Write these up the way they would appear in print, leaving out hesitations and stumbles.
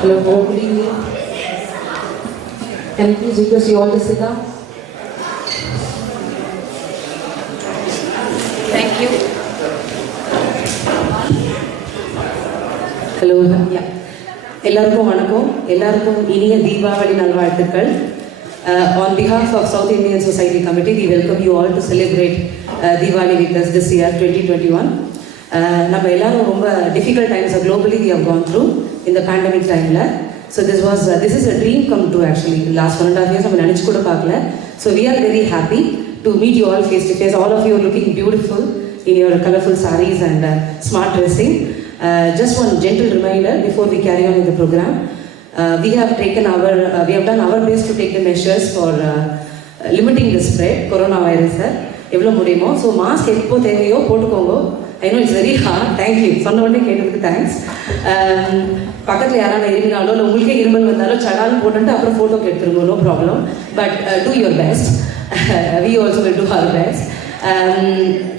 Hello, good evening. Can you please request you all to sit down? Thank you. Hello, yeah. எல்லாருக்கும் வணக்கம். எல்லாருக்கும் இனிய தீபாவளி நல்வாழ்த்துக்கள். On behalf of South Indian Society Committee, we welcome you all to celebrate Diwali with us this year, 2021. நம்ம எல்லாரும் ரொம்ப difficult times globally we have gone through in the pandemic timeல. So this is a dream come true actually. The last 1.5 years நம்ம நினைச்சு கூட பார்க்கல. So we are very happy to meet you all face to face. All of you are looking beautiful in your colorful sarees and smart dressing. Just one gentle reminder before we carry on with the program. We have done our best to take the measures for limiting the spread coronavirus. எவ்வளோ முடியுமோ. So mask எப்போ தேவையோ போட்டுக்கோங்க. I know it's very hard. Thank you சொன்ன உடனே கேட்டதுக்கு thanks. பக்கத்தில் யாராவது இருமினாலோ இல்லை உங்களுக்கே இருமல் வந்தாலோ சடாலும் போட்டுட்டு அப்புறம் ஃபோட்டோ எடுத்துருங்க, no problem. But do your best. We also will do our best.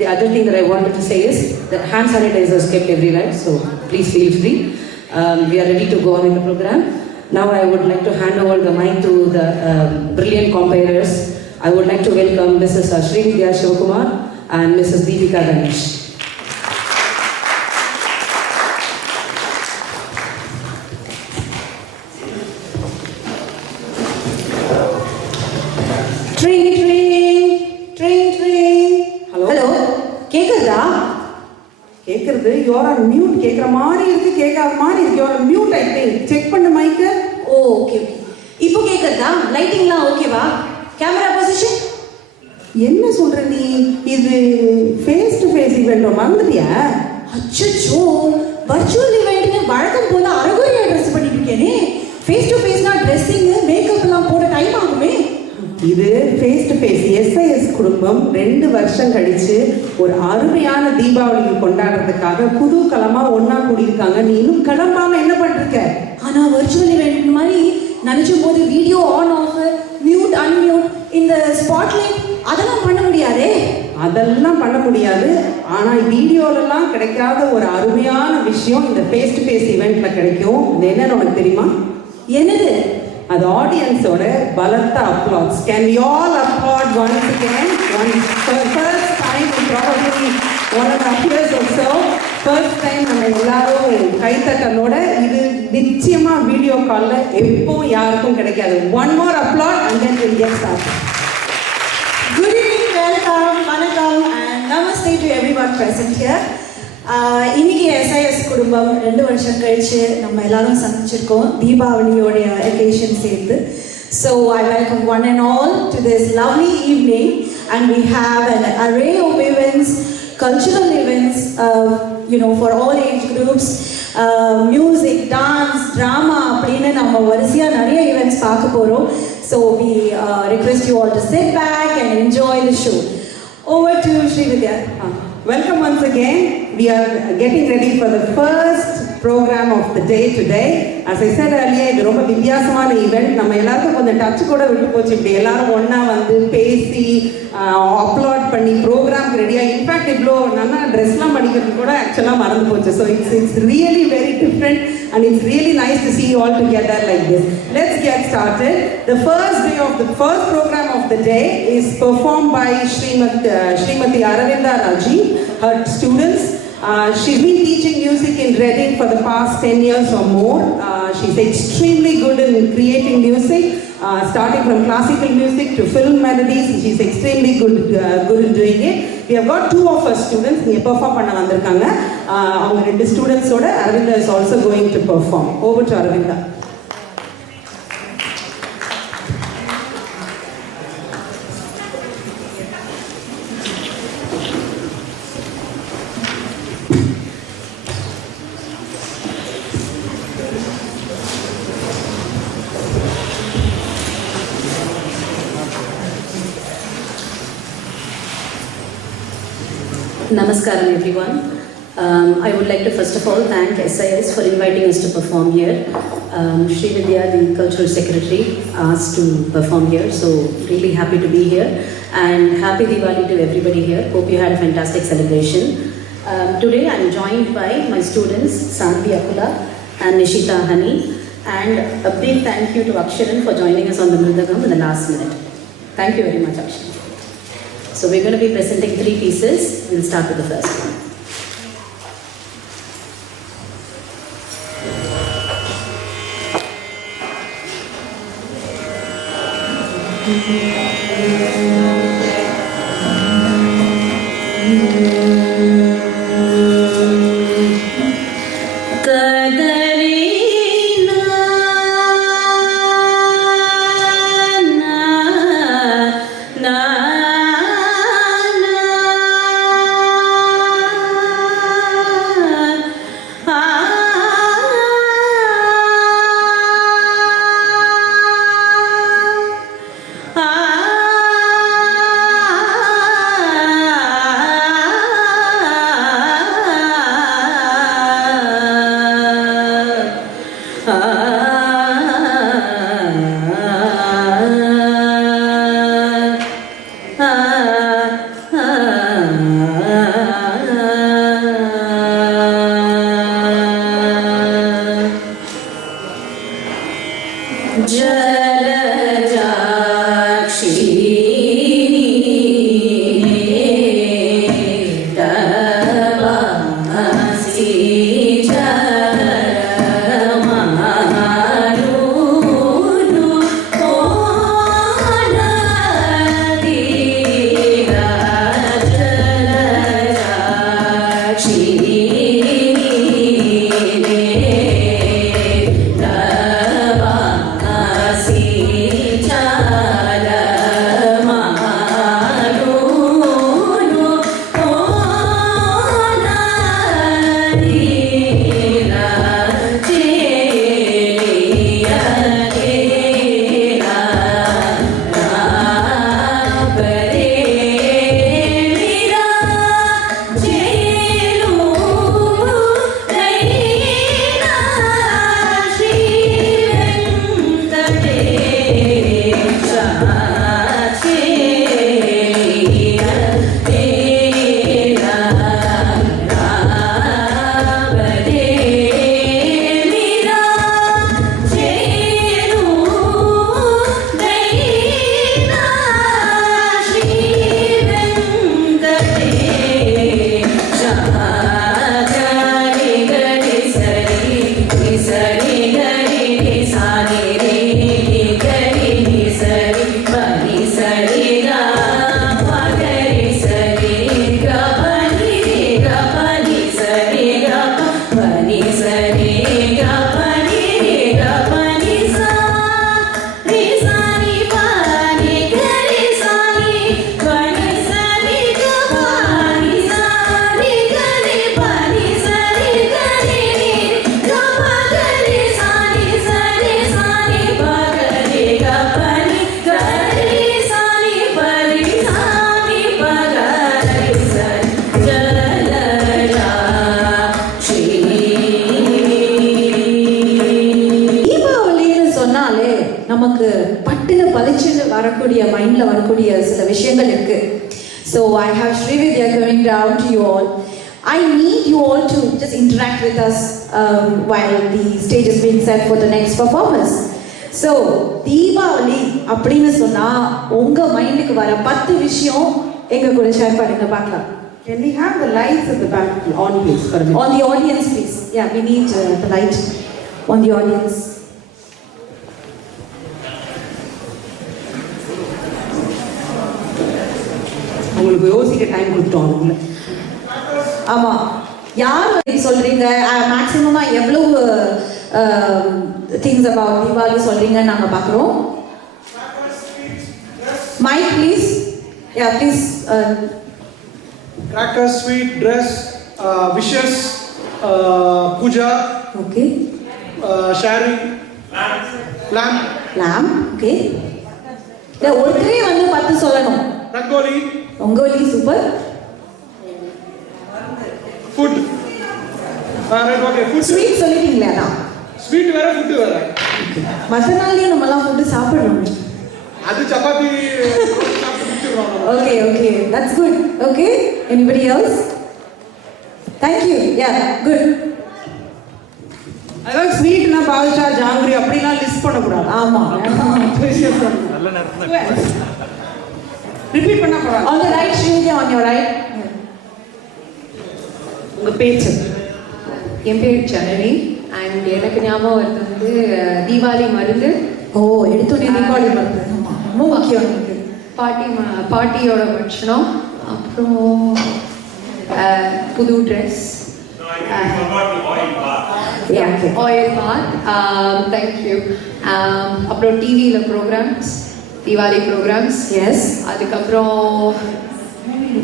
The other thing that I wanted to say is that hand sanitizer is kept everywhere, so please feel free. We are ready to go on in the program. Now I would like to hand over the mic to the brilliant comparators. I would like to welcome Mrs. Srividya Shivakumar and Mrs. Deepika Ganesh. Tring, tring, tring, tring. Hello. கேக்குதா? கேக்குறது. You are on mute. கேக்குற மாதிரி இருக்கு, கேட்காத மாதிரி இருக்கு. You are on mute I think. Check பண்ணு மைக்க. ஓ ஓகே ஓகே. இப்போ கேக்குதா? லைட்டிங்லாம் ஓகேவா? Camera position? என்ன சொல்ற நீ? இது ஃபேஸ் டு ஃபேஸ் ஈவென்ட் மறந்துட்டியா? அச்சச்சோ, வர்ச்சுவல் ஈவென்ட்னு வழக்கம் போல அரகுறையா ட்ரெஸ் பண்ணிட்டு இருக்கேனே. ஃபேஸ் டு ஃபேஸ்னா ட்ரெஸ்ஸிங், மேக்கப் எல்லாம் போட டைம் ஆகுமே. இது ஃபேஸ் டு ஃபேஸ். எஸ்ஐஎஸ் குடும்பம் 2 வருஷம் கழிச்சு ஒரு அருமையான தீபாவளி கொண்டாடுறதுக்காக புதுக்கலமா ஒன்னா கூடியிருக்காங்க. நீ இன்னும் கிளம்பாம என்ன பண்ணிருக்க? ஆனா வர்ச்சுவல் ஈவென்ட் மாதிரி நினைச்சும் போது video on off, mute unmute, இந்த ஸ்பாட்லைட் அதெல்லாம் பண்ண முடியாதே. அதெல்லாம் பண்ண முடியாது. ஆனா வீடியோலலாம் கிடைக்காத ஒரு அருமையான விஷயம் இந்த ஃபேஸ் டு ஃபேஸ் ஈவெண்ட்ல கிடைக்கும். இது என்னன்னு உனக்கு தெரியுமா? என்னது? அது ஆடியன்ஸோட பலத்த applause. Can we all applaud once again? For the first time in probably 1.5 years or so, first time நம்ம எல்லாரும் கைத்தட்டலோட இது நிச்சயமா வீடியோ கால்ல எப்போ யாருக்கும் கிடைக்காது. One more applaud and then we'll get started. Good evening, welcome, vanakkam and namaste to everyone present here. இன்னைக்கு SIS குடும்பம் 2 வருஷம் கழிச்சு நம்ம எல்லாரும் சந்திச்சிருக்கோம் தீபாவளியோட occasion சேர்த்து. So I welcome one and all to this lovely evening and we have an array of events, cultural events, for all age groups, music, dance, drama அப்படின்னு நம்ம வரிசையா நிறைய events பார்க்க போறோம். So we request you all to sit back and enjoy the show. Over to Srividya. Welcome once again. We are getting ready for the first program of the day today. As I said earlier, இது ரொம்ப வித்தியாசமான event. நம்ம எல்லாருக்கும் கொஞ்சம் touch கூட விட்டு போச்சு. இப்படி எல்லாரும் ஒன்றா வந்து பேசி அப்லோட் பண்ணி ப்ரோக்ராம்க்கு ரெடியாக. இன்ஃபேக்ட் இவ்வளோ நல்லா ட்ரெஸ்லாம் பண்ணிக்கிறது கூட ஆக்சுவலாக மறந்து போச்சு. So it's really very different and it's really nice to see you all together like this. Let's get started. The first program of the day is performed by Srimati Aravinda Raji, her students. She's been teaching music in Reading for the past 10 years or more. She's extremely good in creating music, starting from classical music to film melodies. She's extremely good in doing it. We have got 2 of her students here perform பண்ண வந்திருக்காங்க. அவங்க 2 students ஓட Aravinda is also going to perform. Over to Aravinda. Namaskaram everyone. I would like to first of all thank SIS for inviting us to perform here. Srividya, the Cultural Secretary, asked to perform here, so really happy to be here and happy Diwali to everybody here. Hope you had a fantastic celebration. Today I am joined by my students Sanvi Akula and Nishita Hani And a big thank you to Aksharan for joining us on the Mridangam in the last minute. Thank you very much, Aksharan. So we're going to be presenting 3 pieces. We'll start with the first one. நமக்கு பட்டுன்னு பளிச்சுன்னு வரக்கூடிய மைண்ட்ல வரக்கூடிய சில விஷயங்கள் இருக்கு. So I have Srividya coming down to you all. I need you all to just interact with us while the stage is being set for the next performance. So Deepavali அப்படின்னு சொன்னா உங்க மைண்டுக்கு வர 10 விஷயம் எங்க கூட ஷேர் பண்ணுங்க பார்க்கலாம். Can we have the lights at the back on, please? For a minute. On the audience, please. Yeah, we need the light on the audience. உங்களுக்கு யோசிக்க டைம் கொடுத்துட்டோம் அதுக்குள்ள. ஆமா, யார் சொல்றீங்க மேக்ஸிமமா எவ்வளவு திங்ஸ் அபவுட் தீபாவளி சொல்றீங்க நாங்க பார்க்குறோம். Mike please. Yeah please. Crackers, sweet, dress, wishes, puja, okay. sharing, lamp, okay. இந்த ஒருத்தரே வந்து 10 சொல்லணும். rangoli, rangoli super. food. Right, okay, food. Sweet சொல்லிட்டீங்களா? அதான் Sweet வேற food வேற. மற்ற நாள்லயும் நம்மலாம் ஃபுட்டு சாப்பிடுறோம். அது சப்பாத்தி சாப்பிட்டு முடிச்சிடுறோம். Okay, okay, that's good. Okay, anybody else? Thank you. Yeah, good. அதாவது ஸ்வீட்னா பாதுஷா ஜாங்கிரி அப்படிலாம் லிஸ்ட் பண்ணக்கூடாது. ஆமா. ரிப்பீட் பண்ண போறாங்க. On the right, Srividya, on your right. உங்க பேச்சு. என் பேர் ஜனனி அண்ட் எனக்கு ஞாபகம் வருது வந்து தீபாவளி மருந்து. ஓ, எடுத்தோடனே தீபாவளி மருந்து. ஆமா, ரொம்ப முக்கியம் எனக்கு. பாட்டியோட பட்சணம், அப்புறம் புது ட்ரெஸ், ஆயில் பாத், தேங்க்யூ. அப்புறம் டிவியில் ப்ரோக்ராம்ஸ், தீபாவளி ப்ரோக்ராம்ஸ். எஸ். அதுக்கப்புறம்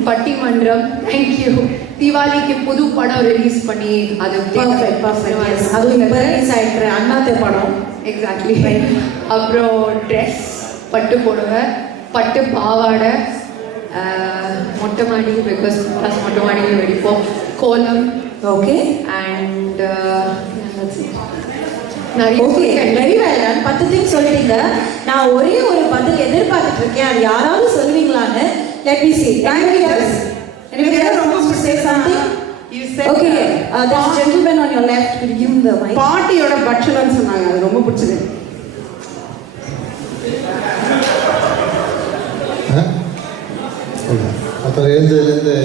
பட்டிமன்றம், தேங்க்யூ. தீபாவளிக்கு புது படம் ரிலீஸ் பண்ணி அது பர்ஃபெக்ட் பர்ஃபெக்ட். எஸ், அதுவும் இப்போ ரிலீஸ் ஆயிட்டு அண்ணாத்த படம். எக்ஸாக்ட்லி. அப்புறம் ட்ரெஸ், பட்டு புடவை, பட்டு பாவாடை, மொட்டை மாடி, பிகாஸ் ப்ளஸ் மொட்டை மாடியில் வெடிப்போம், கோலம். Okay. And okay, very well ton. 10 things சொல்லிட்டீங்க. நான் ஒரே ஒரு பதில் எதிர்பார்த்துட்டு இருக்கேன், அது யாராவது சொல்லுவீங்களான்னு. Let me see. Anybody else? Anybody else ரொம்ப wants to say something? You said Okay, there's a gentleman on your left. Could you give him the mic? பாட்டியோட பட்சணம்னு சொன்னாங்க, அது ரொம்ப பிடிச்சது. அப்புறம் எழுந்ததுலேருந்து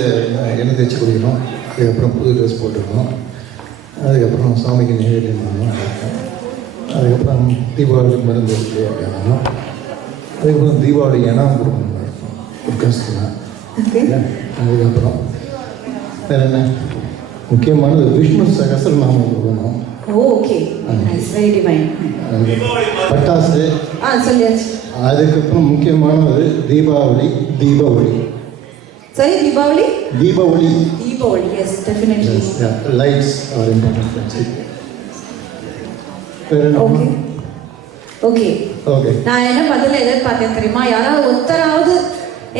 எண்ணெய் தேய்ச்சி குடிக்கணும். அதுக்கப்புறம் புது ட்ரெஸ் போட்டுக்கணும். அதுக்கப்புறம் சாமிக்கு நைவேத்தியம் பண்ணணும். அதுக்கப்புறம் தீபாவளிக்கு மருந்து இருக்கு அப்படின்னா அதுக்கப்புறம் தீபாவளி இனம் கொடுக்கணும் இருக்கும் குட்காஸ்லாம். அதுக்கப்புறம் வேறு என்ன முக்கியமானது விஷ்ணு சகஸ்ரநாமம் கொடுக்கணும். Okay, nice, very divine. பட்டாசு. சொல்லியாச்சு. அதுக்கப்புறம் முக்கியமானது தீபாவளி. சரி, Deepavali. Deepavali, yes, definitely. Lights are important. Okay okay okay. நான் என்ன பதில் எதிர்பார்த்தேன் தெரியுமா? யாராவது ஒருத்தராவது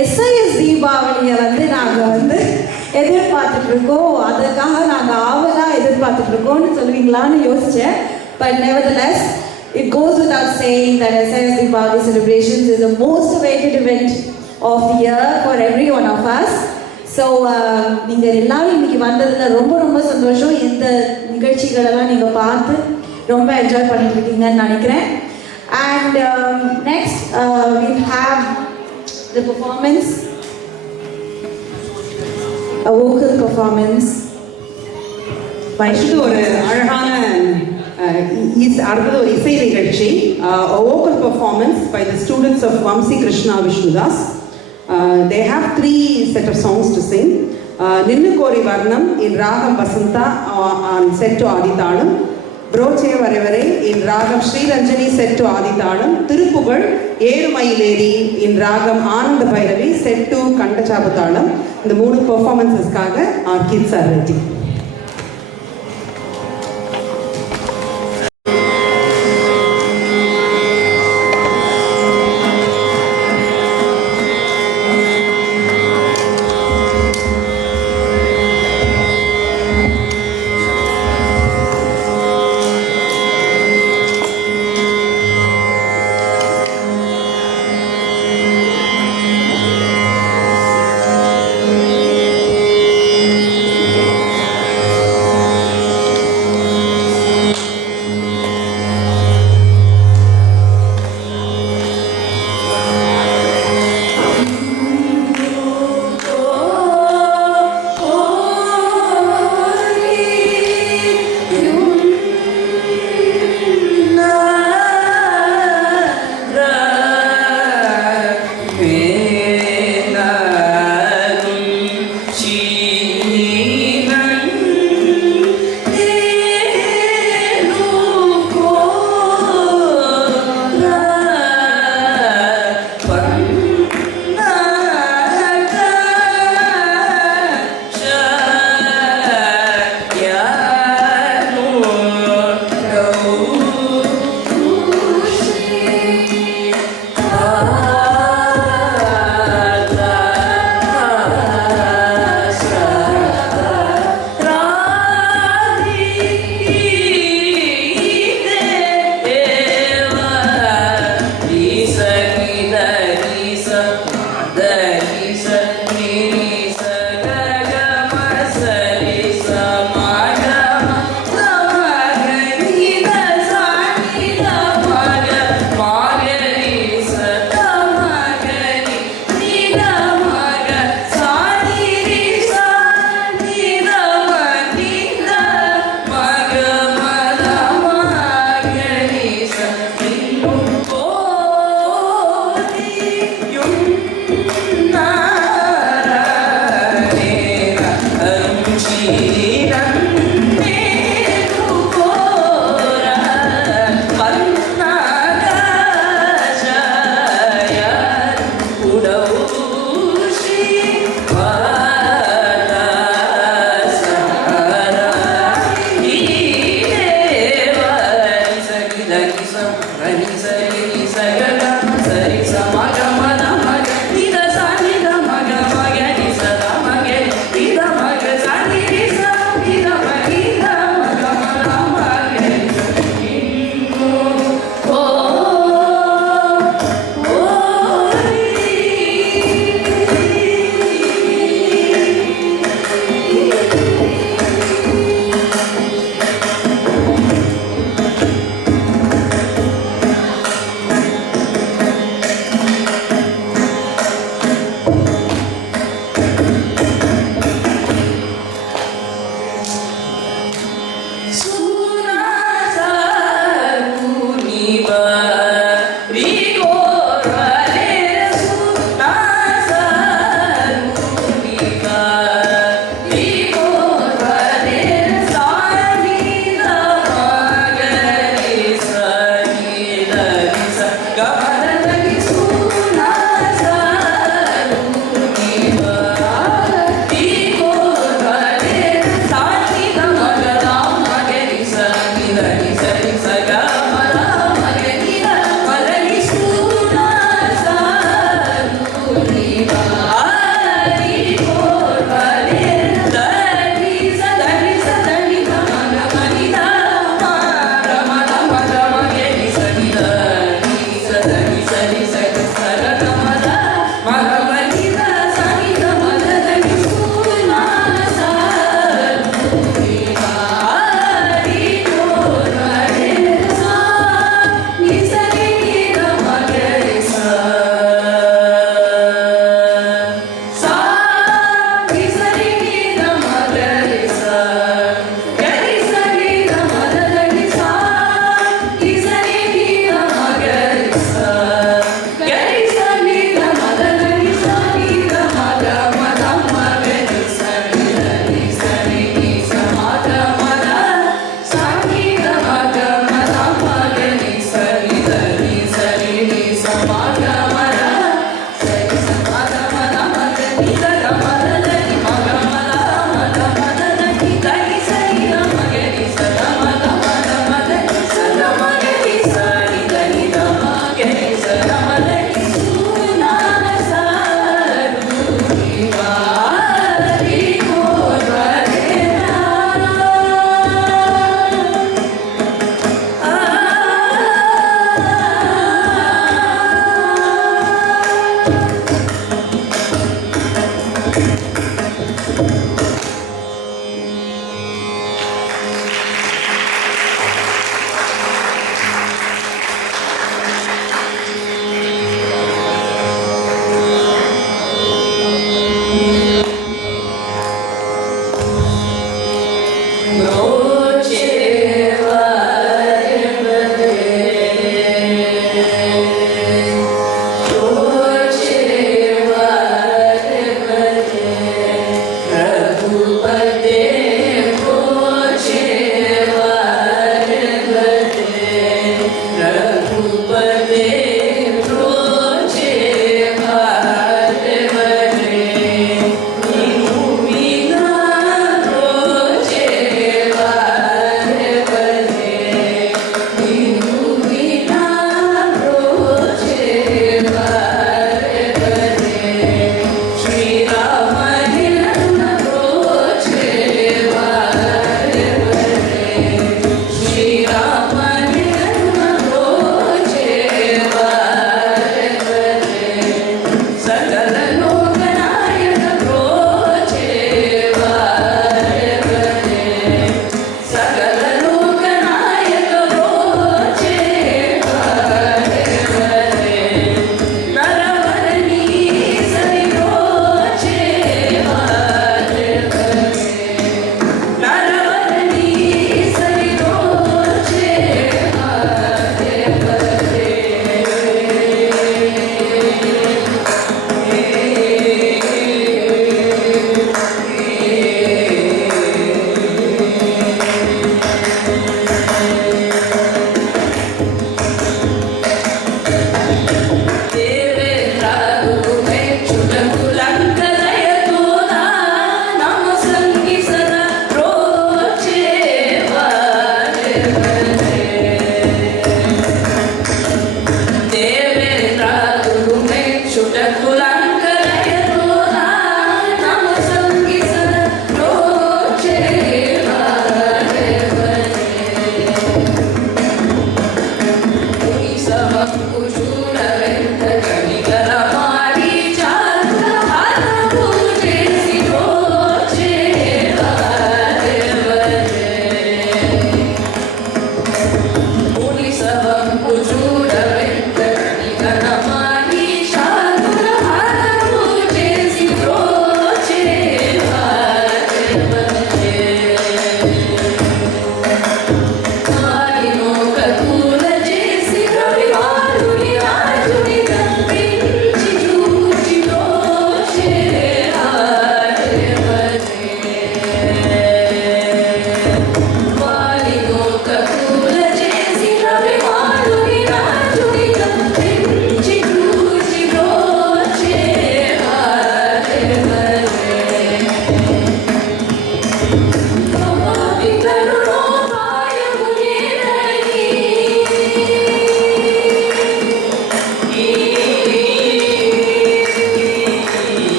எஸ்ஐஎஸ் தீபாவளியை வந்து நாங்கள் வந்து எதிர்பார்த்துட்டு இருக்கோம், அதுக்காக நாங்கள் ஆவலாக எதிர்பார்த்துட்டு இருக்கோம்னு சொல்லுவீங்களான்னு யோசித்தேன். But nevertheless, it goes without saying that SIS Deepavali celebrations is the most awaited event of the year for every one of us. So நீங்கள் எல்லாரும் இன்னைக்கு வந்ததில் ரொம்ப ரொம்ப சந்தோஷம். இந்த நிகழ்ச்சிகளெல்லாம் நீங்கள் பார்த்து ரொம்ப என்ஜாய் பண்ணிட்டு இருக்கீங்கன்னு நினைக்கிறேன். And next we have the performance, a vocal performance by அடுத்தது ஒரு அழகான அடுத்தது ஒரு இசை நிகழ்ச்சி, vocal performance by the students of Vamsi Krishna Vishnudas. They have 3 set of songs to sing. Ninnu Kori Varnam in Ragam Basanta on set to Adithalam, Broche Varevare in Ragam Sri Ranjani set to Adithalam, Thirupugal Erumayiledi in Ragam Ananda Bhairavi set to Kandachabathalam. இந்த 3 performanceskaக our kids are ready.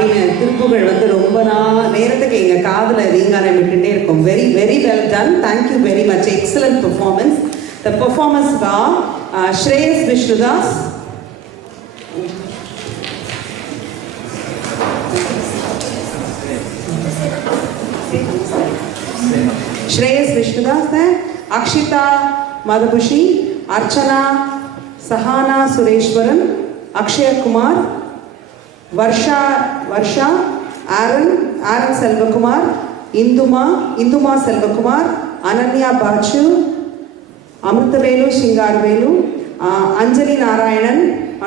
பாடின திருப்புகள் வந்து ரொம்ப நேரத்துக்கு எங்கள் காதில் ரீங்காரம் விட்டுட்டே இருக்கும். Very very well done. Thank you very much. Excellent performance. The performance for Shreyas Vishnudas, Shreyas Vishnudas है, अक्षिता मधुभूषी, अर्चना सहाना सुरेश्वरन, अक्षय कुमार, वर्षा आरन सेल्वकुमार, इंदुमा सेल्वकुमार, अनन्या बाचू, अमृतवेलु शिंगारवेलु, अंजलि नारायणन,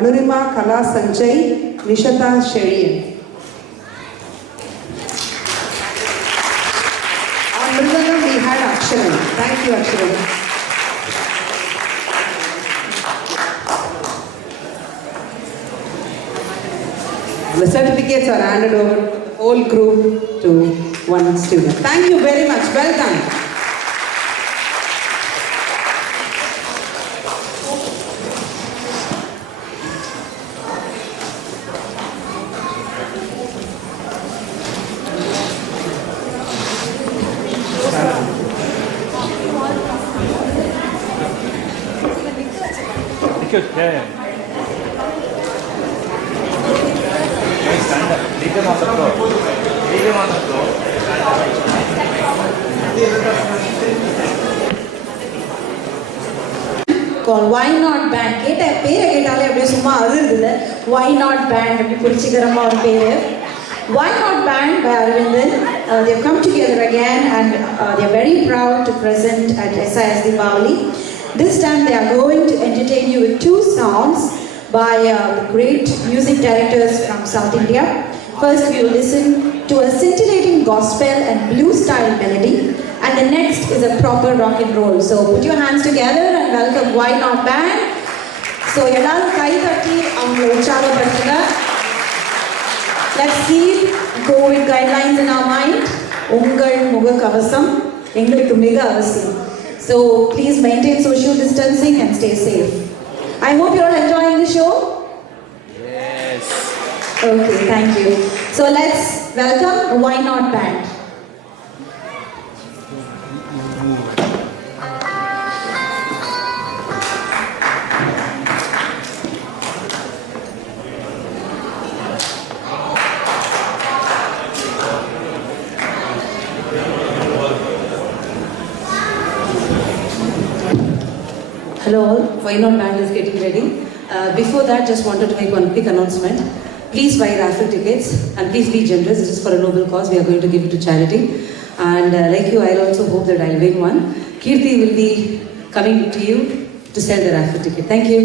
अनुरिमा कला Sanjay, निशता शेळियन. Mridangam we had Aksharan. Thank you, Aksharan. The certificates are handed over whole group to one student. Thank you very much. Well done. Called Why Not Band. கேட்ட பேரை கேட்டாலே அப்படியே சும்மா அழுது இல்லை. Why Not Band அப்படி பிடிச்சிக்கிறமா ஒரு பேர். Why Not Band by Arvindan. They've come together again and they're very proud to present at SIS Deepavali. This time they are going to entertain you with 2 songs by the great music directors from South India. First we will listen to a scintillating gospel and blues style melody, and the next is a proper rock and roll. So put your hands together and welcome Why Not Band. So எல்லாரும் கை தட்டி அவங்களை உற்சாகப்படுத்துங்க. Let's keep COVID guidelines in our mind. உங்கள் முகக்கவசம் எங்களுக்கு மிக அவசியம். So please maintain social distancing and stay safe. I hope you're all enjoying the show. Yes. Okay, thank you. So let's welcome Why Not Band. Hello all, Why Not Band is getting ready. Before that, just wanted to make one quick announcement. Please buy raffle tickets and please be generous. This is for a noble cause. We are going to give it to charity. And like you, I'll also hope that I'll win one. Kirti will be coming to you to sell the raffle ticket. Thank you.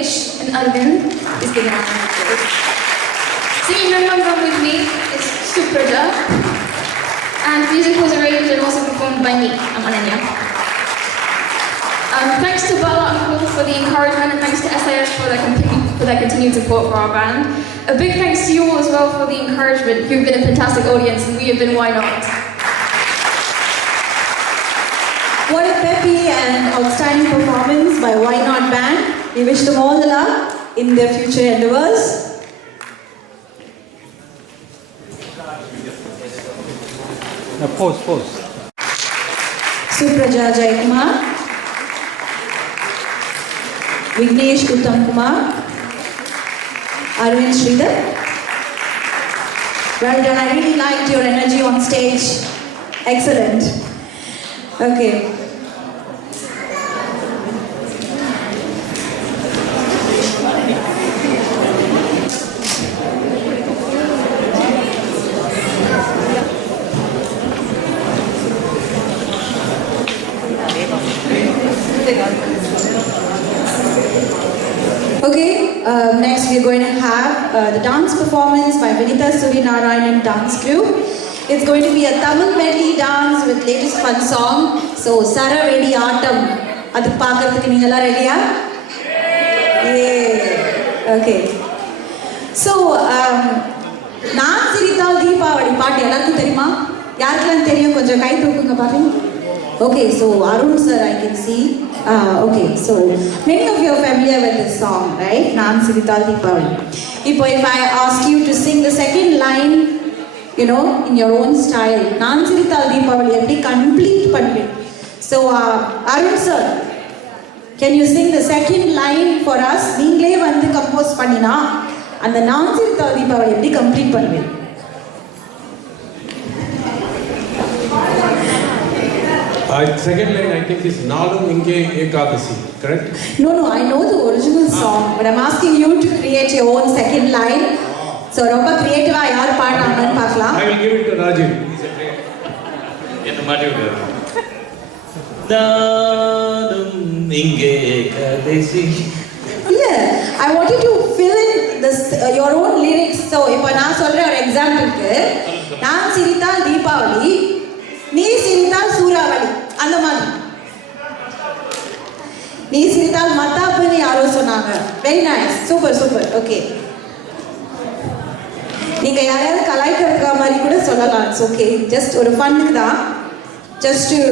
Vignesh and Arvind. Please give them a round of applause. Singing Number One with me is Supraja. And music was arranged and also performed by me. I'm Ananya. Thanks to Bala Uncle for the encouragement and thanks to SIS for their continued support for our band. A big thanks to you all as well for the encouragement. You've been a fantastic audience and we have been Why Not. What a peppy and outstanding performance by Why Not Band. We wish them all the luck in their future endeavors. Pause. Supraja Jaikumar, Vignesh Uttam Kumar, Arvind Sridhar. Well done. I really liked your energy on stage. Excellent. Okay. Okay, next we are going to have the dance performance by Vinitha Suryanarayanan Dance Group. It's going to be a Tamil medley dance with latest fun song. So, Sara Vedi Aatam. Adu paakradhukku neenga ready-ya? Yeah. Okay. So, நான் சிரித்தால் தீபாவளி பாட்டு எல்லாருக்கும் தெரியுமா? யாருக்கெல்லாம் தெரியும் கொஞ்சம் கை தூக்குங்க பாருங்க. Okay, so Arun sir, I can see. Okay, so many of you are familiar with this song, right? Naan Sirital Deepavali. If I ask you to sing the second line, you know, in your own style, Naan Sirital Deepavali, eppadi complete pannu. So Arun sir, can you sing the second line for us? Neengale vandu compose pannina, and the Naan Sirital Deepavali eppadi complete pannu. Second line I think is Naalum Inge Ekadasi, correct? No, I know the original song, but I'm asking you to create your own second line. So, ரொம்ப creative-ஆ யார் பாடுறாங்கன்னு பார்க்கலாம். I will give it to Rajiv. என்ன மாட்டி விடுறாரு. Naalum Inge Ekadasi. இல்ல, I want you to fill in this, your own lyrics. So, இப்போ நான் சொல்ற ஒரு எக்ஸாம்பிளுக்கு, நான் சிரித்தால் தீபாவளி, நீ சிரித்தால் சூறாவளி, அந்த மாதிரி. நீ சிரித்தால் மத்தாப்புன்னு யாரோ சொன்னாங்க. Very nice, super, okay. நீங்க யாரையாவது கலாய்க்கிறதுக்கா மாதிரி கூட சொல்லலாம். இட்ஸ் ஓகே, ஜஸ்ட் ஒரு ஃபன்னுக்கு தான், just to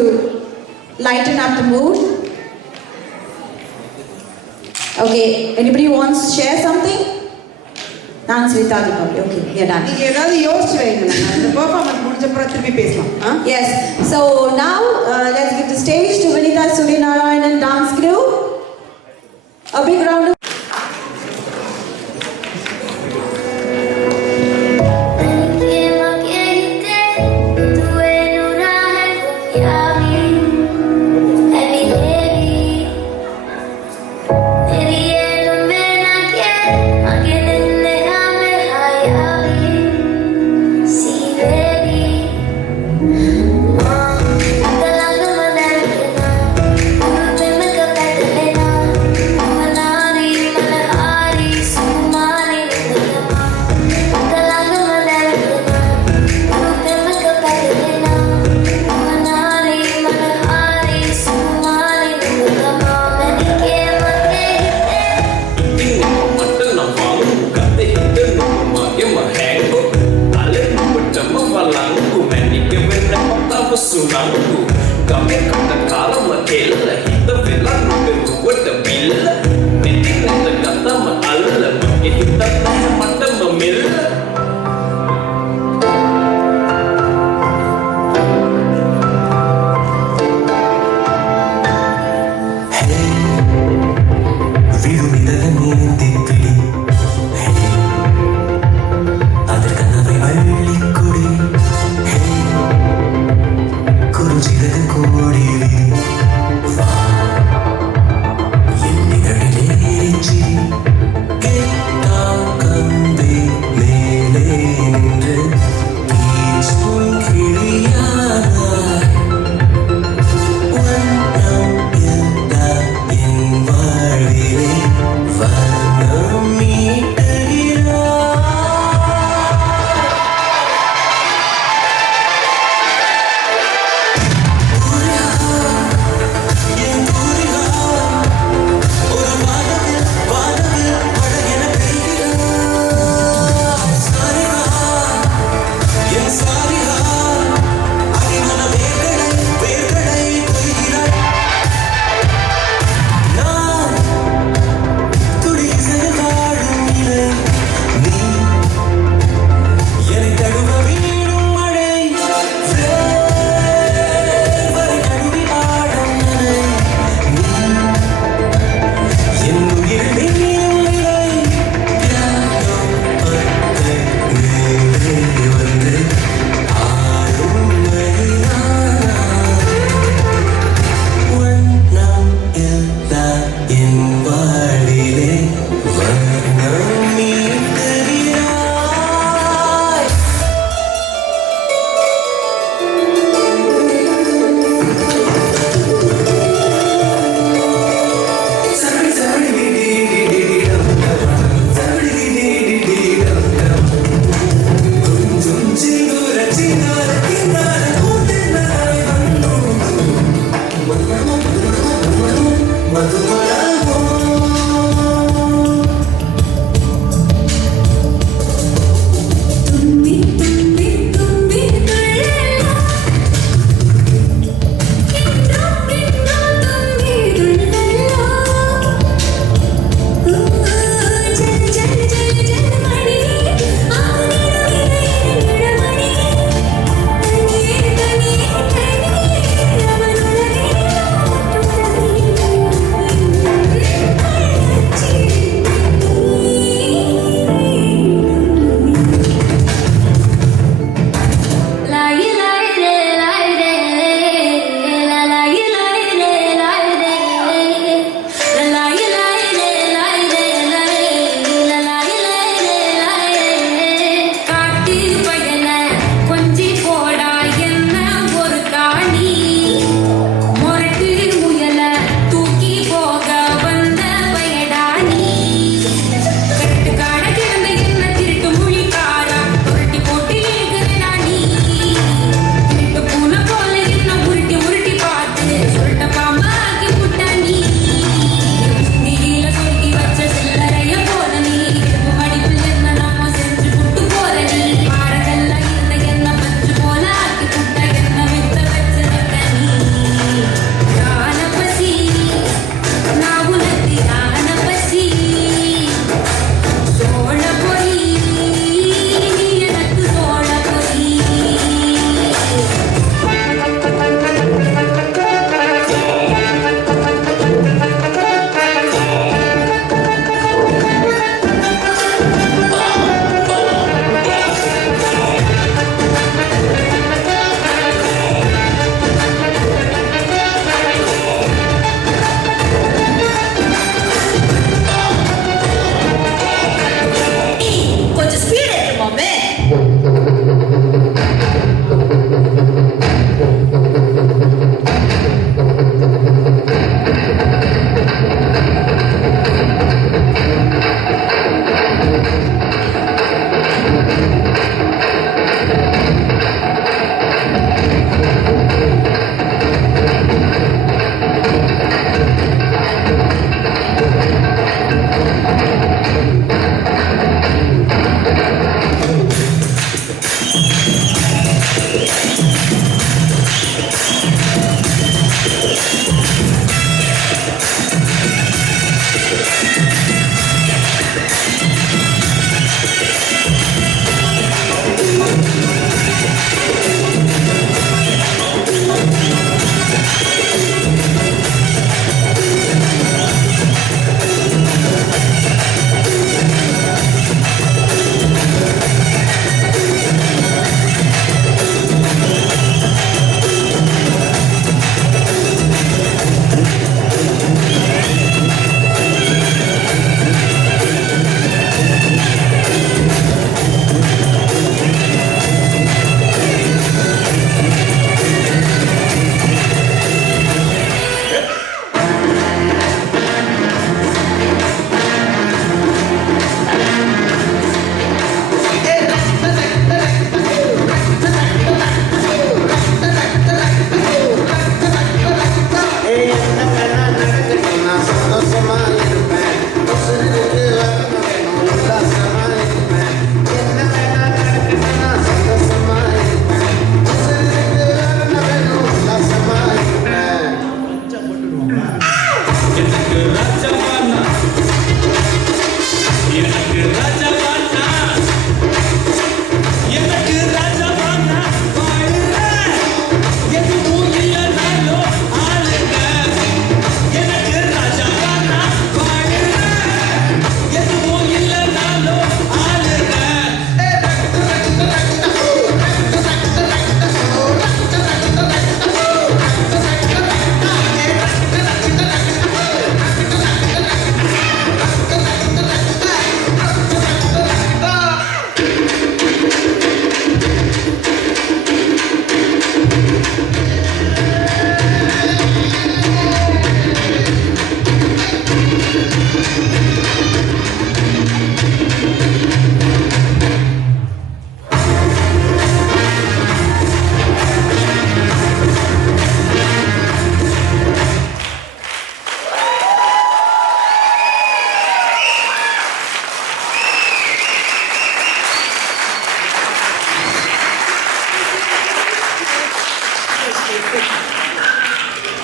lighten up the mood. Okay, anybody wants to share something? நான் Sritha Deepavali. Okay, we are done. நீங்க ஏதாவது யோசிச்சு வைங்க, இந்த பெர்ஃபார்மன்ஸ் முடிஞ்ச அப்புறம் திருப்பி பேசலாம். Yes, so now let's give the stage to Vinitha Suryanarayanan Dance Group. A big round of Sunangku, kami kata kalau makela kita velan berbuat bila, nanti kita kata malah, kita tak mata memilih. Far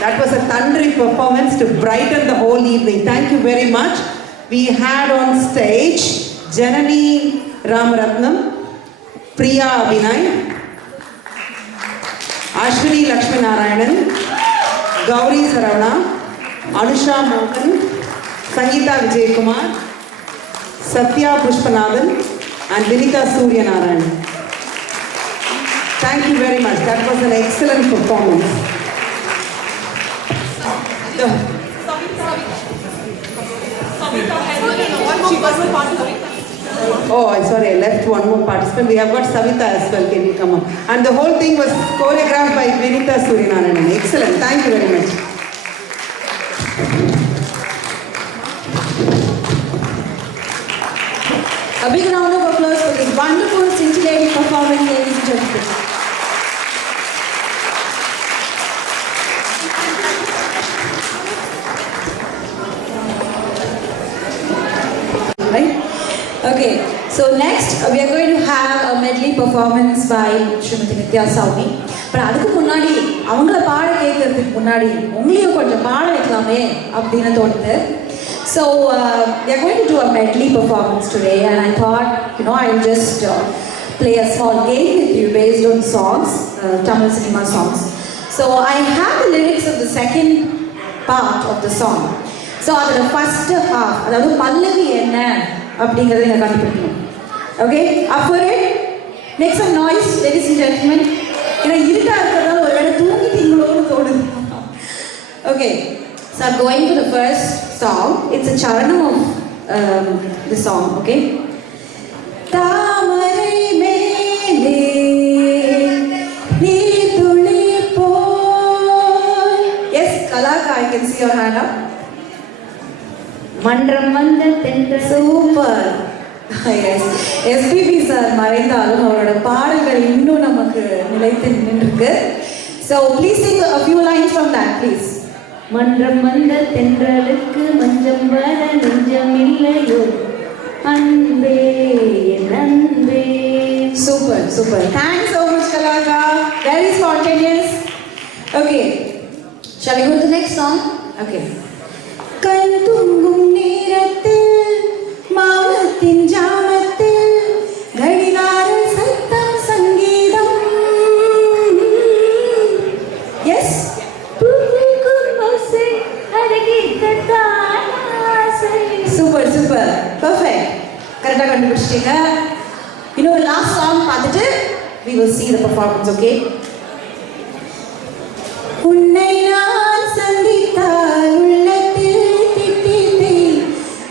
That was a thundery performance to brighten the whole evening. Thank you very much. We had on stage Janani Ramaratnam, Priya Abhinay, Ashwini Lakshminarayanan, Gauri Saravana, Anusha Mohan, Sangeeta Vijaykumar, Satya Pushpanathan, and Vinita Suryanarayan. Thank you very much. That was an excellent performance. Oh, I'm sorry, I left one more participant. We have got Savita as well. Can you come up? And the whole thing was choreographed by Vinita Suryanarayan. Excellent. Thank you very much. A big round of applause for this wonderful, scintillating performance, ladies and gentlemen. Right? Okay, so next we are going to have a medley performance by Srimati Nithya Saumi. But அதுக்கு முன்னாடி அவங்கள பாட கேட்கறதுக்கு முன்னாடி உங்களையும் கொஞ்சம் பாட வைக்கலாமே அப்படின்னு தோணுது. So we are going to do a medley performance today, and I thought, I'll just play a small game with you based on songs, Tamil cinema songs. So I have the lyrics of the second part of the song. So the first half, அதாவது பல்லவி என்ன அப்படிங்கறதை நீங்க கண்டுபிடிக்கணும். Okay, up for it? Make some noise, ladies and gentlemen. ஏன்னா இருட்டா இருக்கிறதால ஒருவேளை தூங்கிட்டீங்களோன்னு தோணுது. Okay, so I'm going to the first song. It's a charanam of the song, okay? தாமரை மேலே நீர்த்துளி போல். Yes, Kalaka, I can see your hand up. மன்றம் வந்த தென்றல். Super. Yes. SPB sir மறைந்தாலும் அவரோட பாடல்கள் இன்னும் நமக்கு நிலைத்து நின்றுருக்கு. So please sing a few lines from that, please. மன்றம் வந்த தென்றலுக்கு மஞ்சம் வர நெஞ்சமில்லையோ அன்பே என் அன்பே. Super, super. Thanks so much, Kalaka. Very spontaneous. Okay. Shall we go to the next song? Okay. கண் தூங்கும் நேரத்தில் மௌனத்தின் ஜாமத்தில் கடிகார சத்தம் சங்கீதம். Yes? Super, super. Perfect. Correct-ஆ கண்டுபிடிச்சிட்டீங்க. Last song பார்த்துட்டு we will see the performance, okay? உன்னை நான் சந்தித்தால் உள்ளத்தில் தித்தித்தே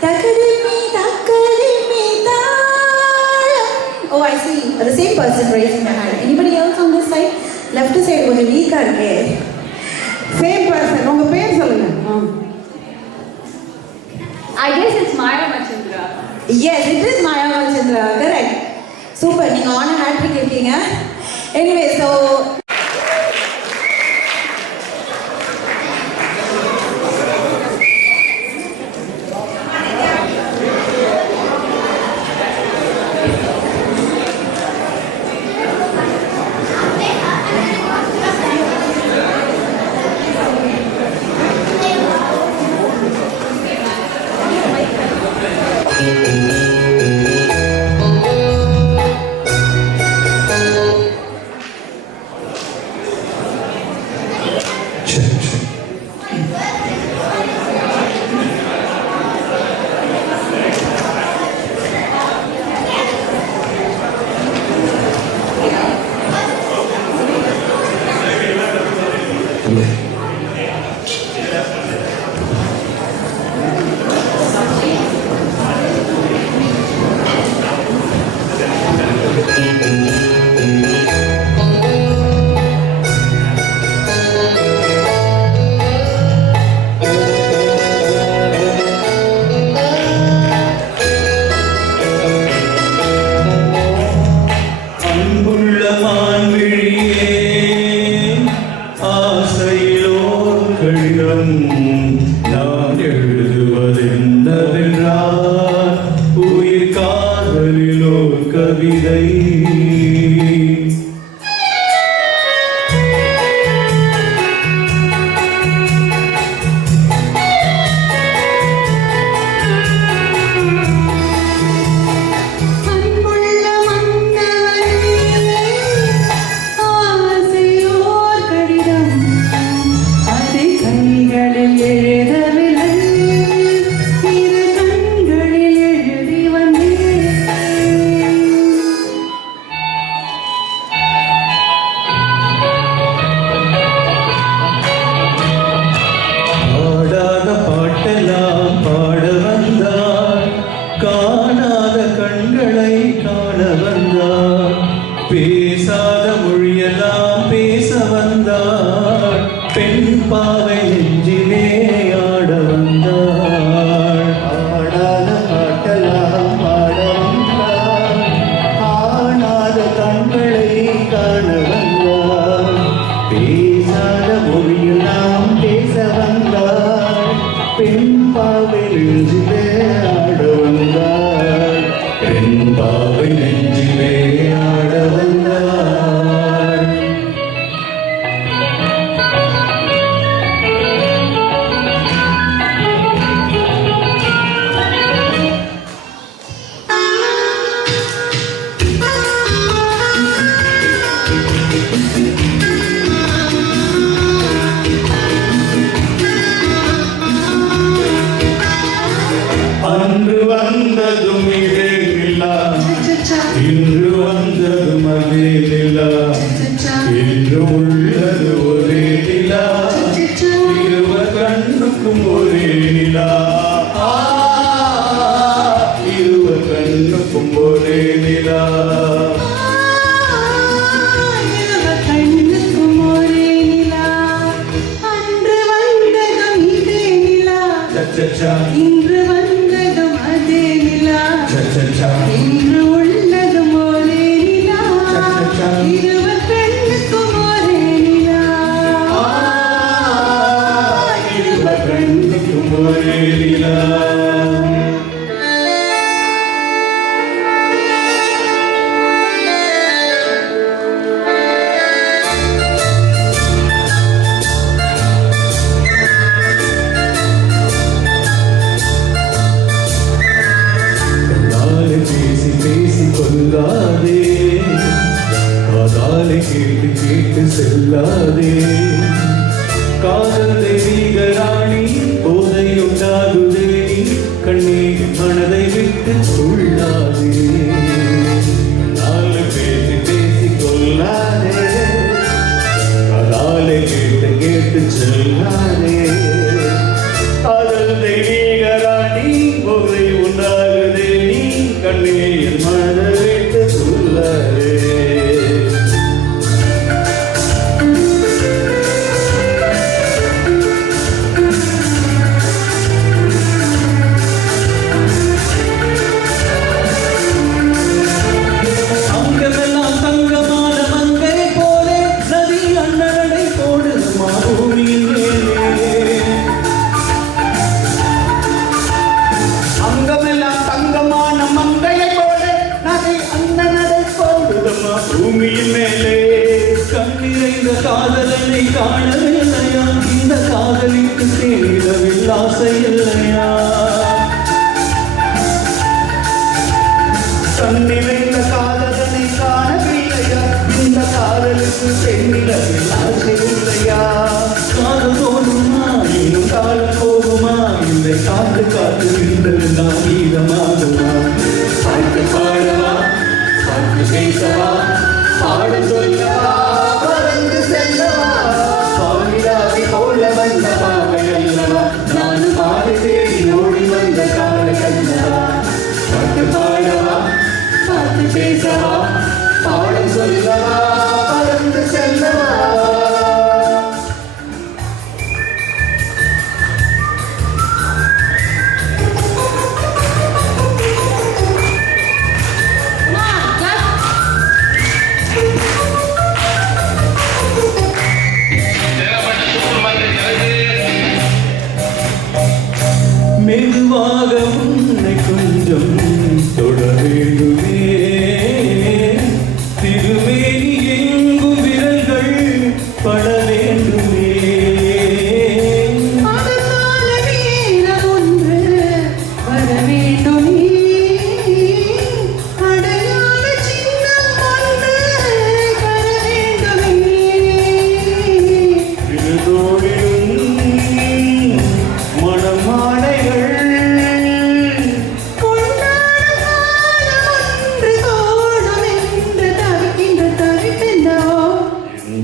தக்கதிமி தக்கதிமி தாளம். Oh, I see. The same person raising their hand. Anybody else on this side? Left side கொஞ்சம் வீக்கா இருக்கே. Same person. உங்க பேர் சொல்லுங்க. I guess it's Maya Machandra. Yes, it is Maya Machandra. Correct. Super. நீங்க on a hat trick இருக்கீங்க. Anyway, so அன்று வந்ததும் இதே நிலா இன்று வந்ததும் அதே நிலா இன்று உள்ளது ஒரே நிலா இருவர் கண்ணுக்கும் ஒரே நிலா இருவர் கண்ணுக்கும் ஒரே நிலா இன்று வந்ததும் அதே நிலா இன்று உள்ளதும் ஒரே நிலா இருவர் கண்ணுக்கும் ஒரே நிலா இருவர் கண்ணுக்கும் ஒரே நிலா கொல்லாதே காதாலை கேட்டு கேட்டு செல்லாதே காதல் தெய்வீகராணி போதை உண்டாகுதே கண்ணீர் மனதை விட்டு கொள்ளாதே நாலு பேசி பேசி கொல்லாதே காதாலை கேட்டு கேட்டு செல்லாதே காதல் தெய்வீகராணி போதை உண்டாகுதே நீ கண்ணீர் மனதை விட்டு கொள்ளாதே அங்கமெல்லாம் தங்கமான மங்கை போலே நதி அண்ணனை போடுமா பூமியின் மேலே அங்கமெல்லாம் தங்கமான மங்கையை போல நதி அண்ணனை போடுமா பூமியின் மேலே கண்ணிறைந்த காதலனை காணவில்லையா இந்த காதலிக்கு தேடவில் ஆசை இல்லையா கண்ணிறைந்த காதலனை காணவில்லையா இந்த காதலுக்கு பெண்ணிடவில் ஆசை இல்லையா காதல் தோணுமா இன்னும் காலம் போகுமா இல்லை காத்து காத்து நின்றது நான் மீதமாகுமா பாட்டு பாடவா பாட்டு பேசவா பாடம் சொல்லவா பறந்து செல்லவா பாவிடாவி போல வந்த பாவை அல்லவா நானும் பாடு தேடி ஓடி வந்த கால கல்லவா பாட்டு பாடவா பாட்டு பேசவா பாடம் சொல்லவா பறந்து செல்லவா மெதுவாக உன்னை கொஞ்சம் தொட வேண்டுமே திருமேனி எங்கும் விரல்கள் பட வேண்டுமே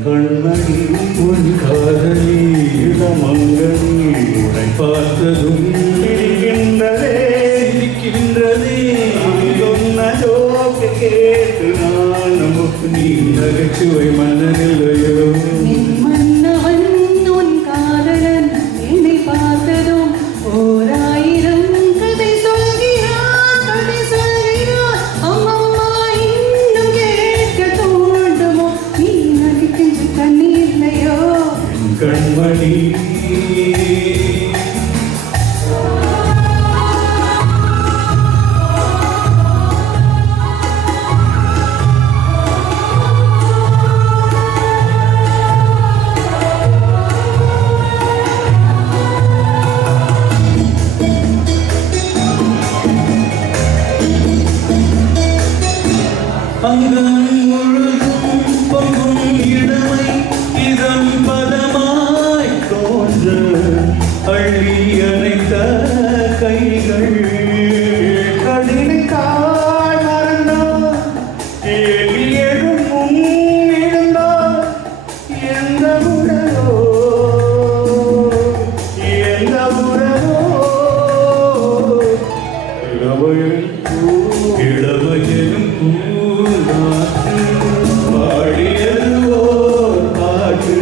கண்மணி உன் காதலி இளமங்கனி உன்னை பார்த்ததும் இருக்கின்றதே சொன்ன ஜோக்கு கேட்டு நான் நமக்கு நீ நகைச்சுவை மன்னனில்லையோ மன்னவன் உன் காதலன் என்னை பார்த்ததும் ஓராயிரம் கதை சொல்கிறான் அம்மம்மா இன்னும் கேட்க தோண்டுமோ நீ நடிக்கின்ற கண்ணீர்லையோ கண்மணி அங்கம் முழுதும் பொங்கும் இளமை இதம் பதமாய் தோன்ற அள்ளி அணைத்த கைகள் இளமையெனும் பூங்காற்று பாடியது ஓர் பாட்டு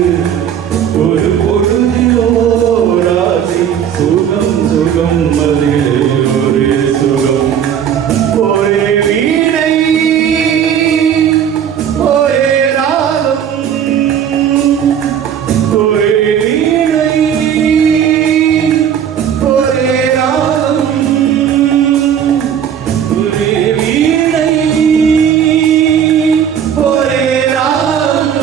ஒரு பொழுதிலோ ராசி சுகம் சுகம் அதிலே ஒரே சுகம் ஒரே வீணை ஒரே ராகம் ஒரே வீணை ஒரே ராகம் ஒரே வீணை ஒரே ராகம்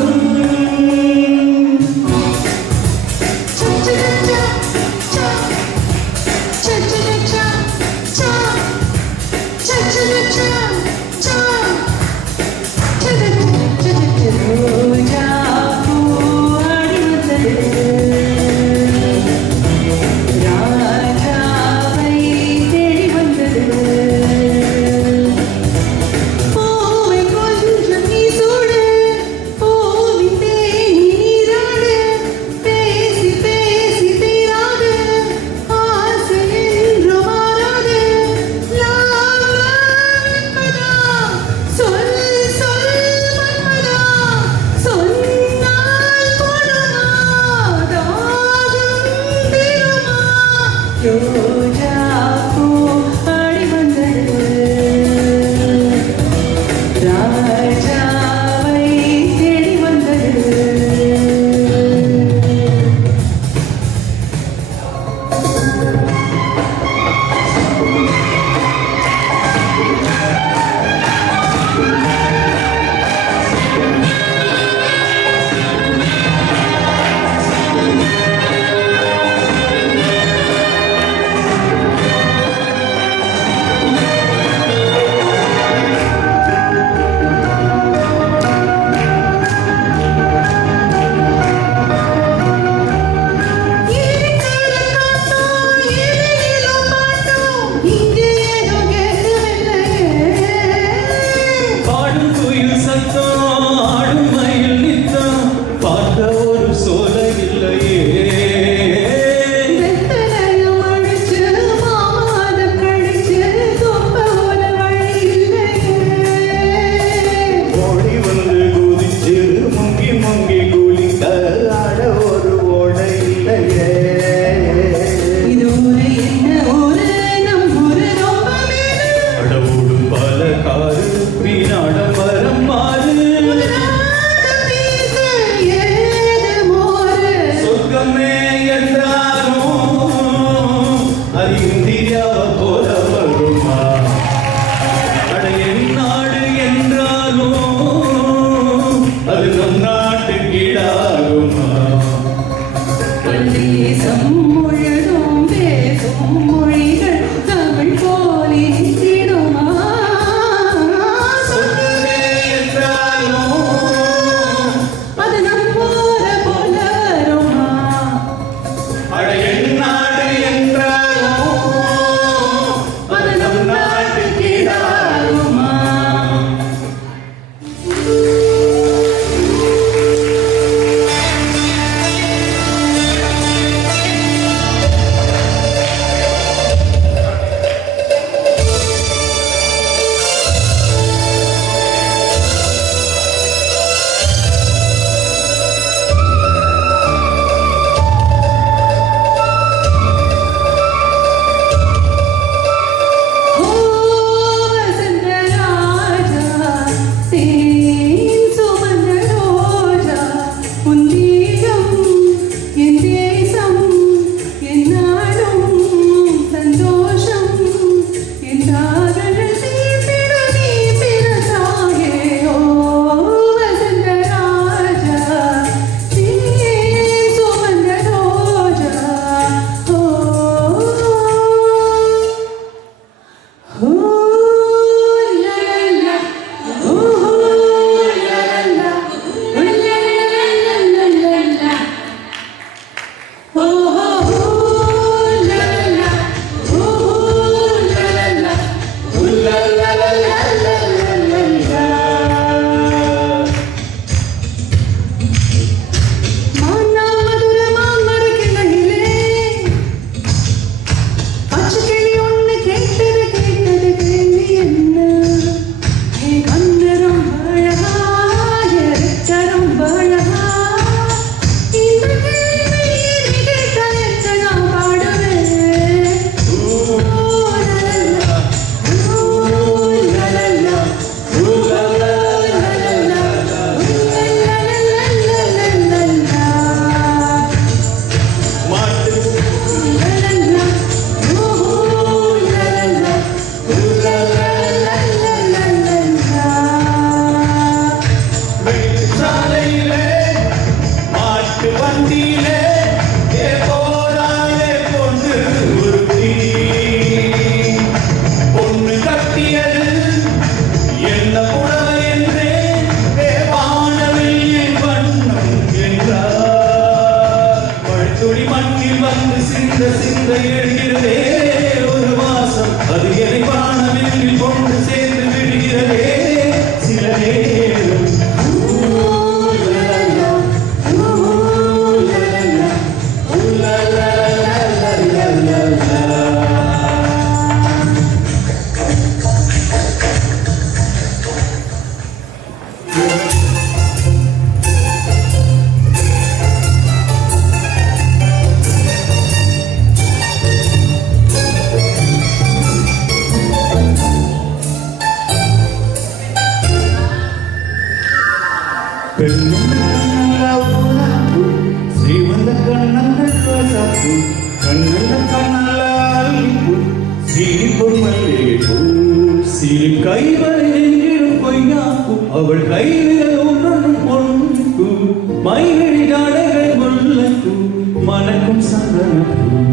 சிறு கைவளை நெஞ்சிலும் பொய்யாக்கும் அவள் கைவிரல் ஒன்றும் பொன்னுக்கும் மைவிழி ஜாடைகள் முல்லைக்கும் மனக்கும் சந்தனக்கும்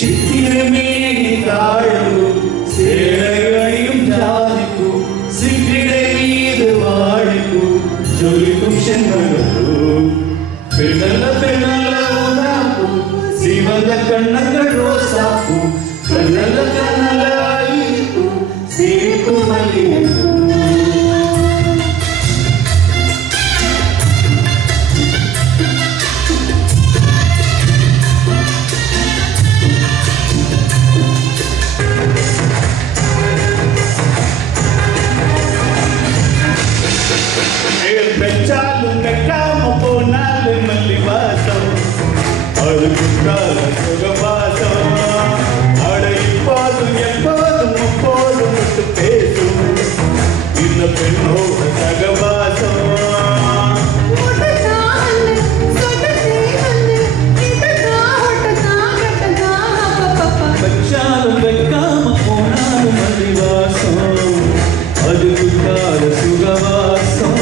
சித்திரமேனி தாழும் சேலைகளையும் ஜாதிக்கும் சிற்றிடை மீது வாழிக்கும் ஜொலிக்கும் செங்கலும் பெண்ணல்ல பெண்ணல்ல உண்டாக்கும் சிவந்த கண்ணங்கள் ரோசாக்கும் கண்ணல்ல கண்ணல்ல ஆயிக்கும் சிரிக்கும் மல்லிகைக்கும் பெற்றாலும் கட்டாம போனாலும் மல்லி வாசம் அதுக்குண்டால சுகவாசம் அட இப்போதும் எப்போதும் எப்போதும் விட்டு பேசும் இந்த பெண்ணோட சகவாசம் பெற்றாலும் வைக்காம போனாலும் மல்லி வாசம் அதுக்குண்டால சுகவாசம்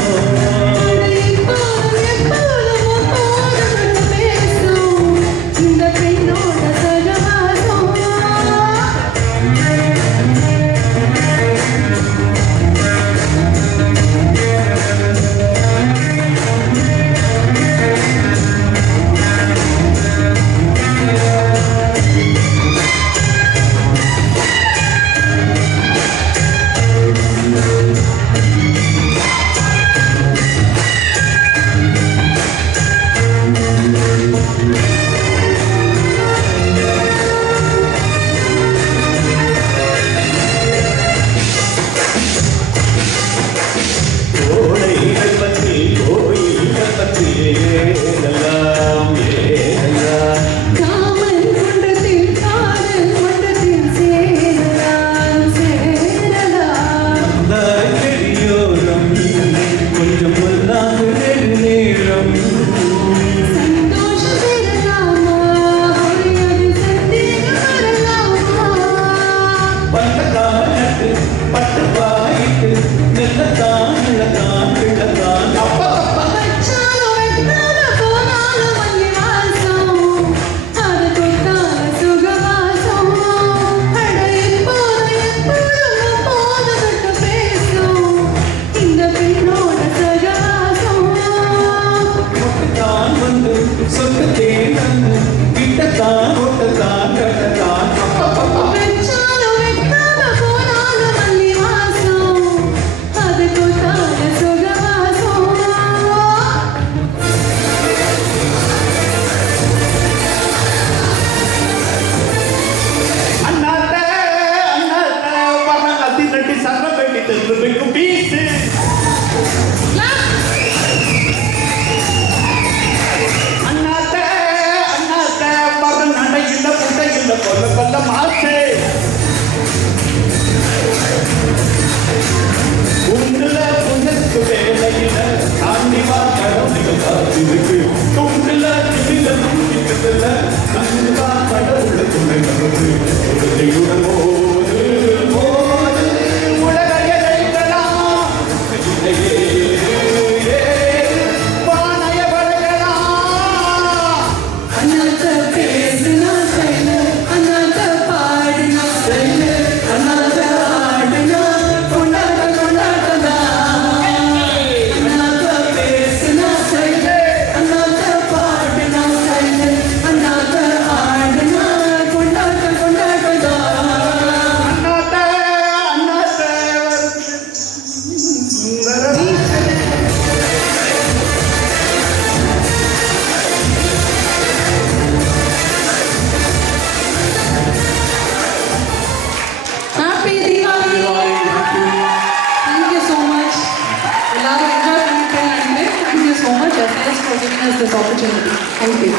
this opportunity. Thank you.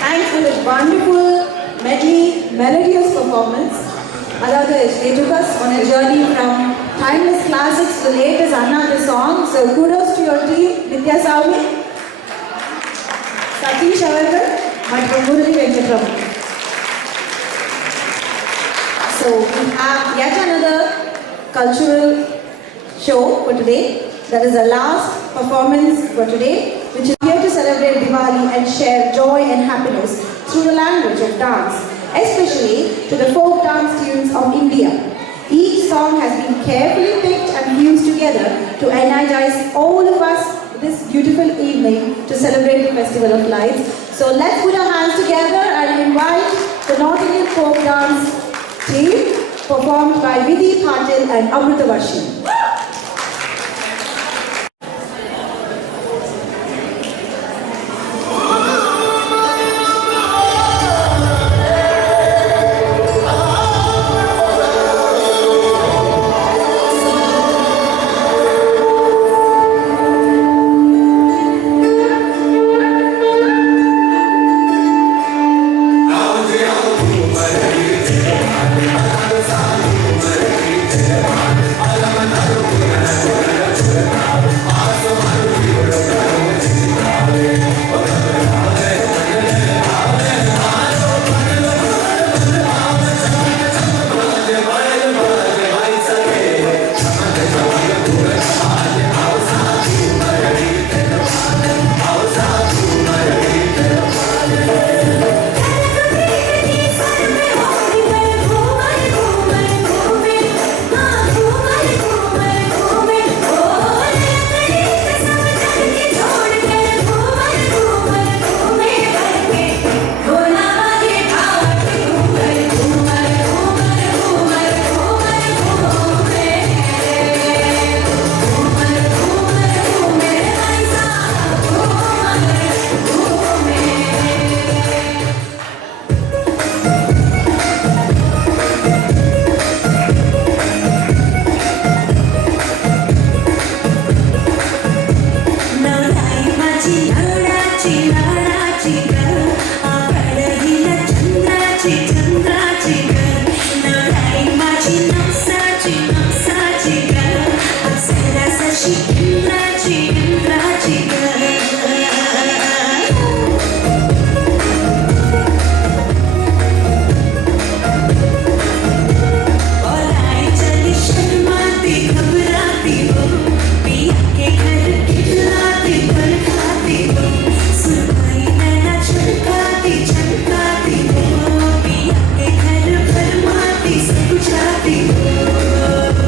Thanks for this wonderful medley, melodious performance. Aதாவது, they took us on a journey from timeless classics to the latest Another song. So kudos to your team, Nitya Savmi, Satish Avargal, மற்றும் Murali Venkatraman. So we have yet another cultural show for today. That is the last performance for today, which is here to celebrate Diwali and share joy and happiness through the language of dance, especially to the folk dance tunes of India. Each song has been carefully picked and fused together to energize all of us this beautiful evening to celebrate the Festival of Lights. So let's put our hands together and invite the North Indian folk dance team performed by Vidhi Patil and Amrita Varshi. Chatti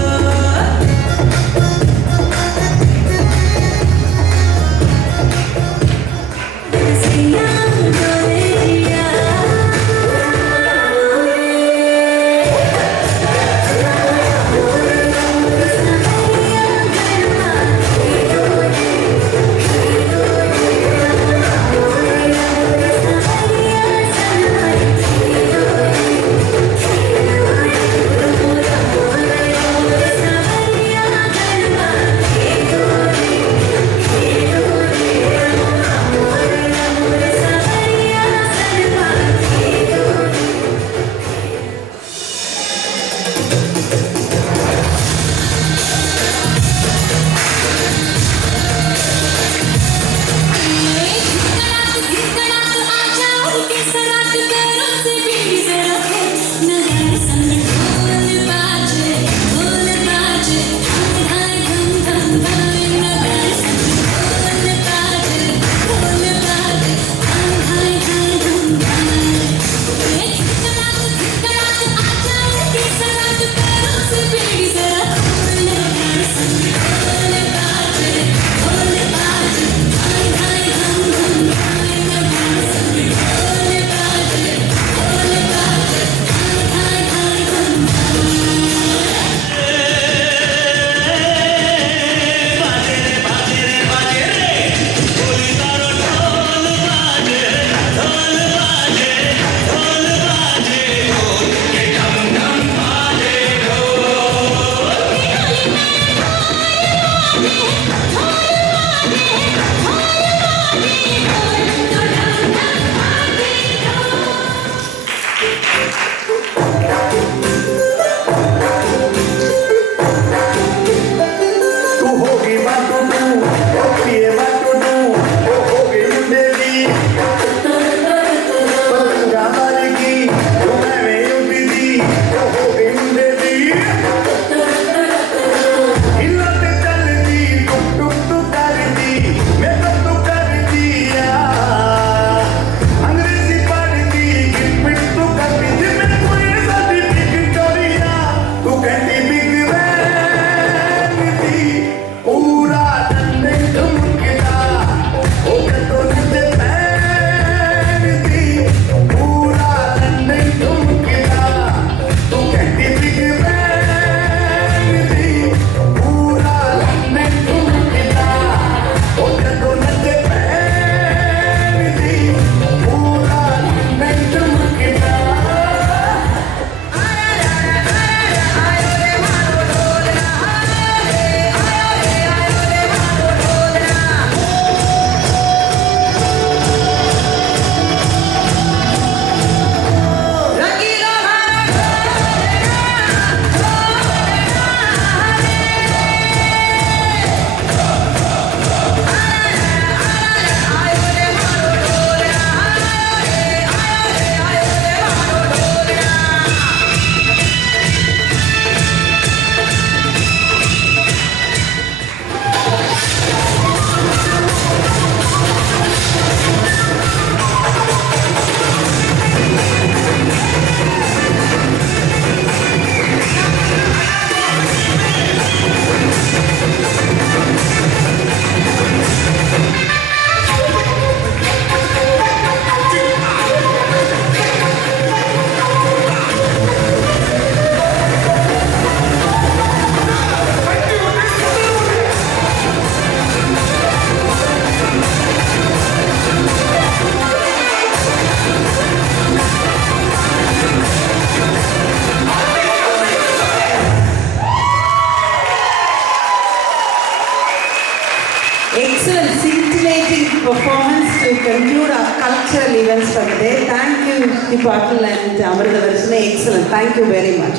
conclude our cultural events for the day. Thank you, Shri Patil and Amritavarshini. Excellent. Thank you very much.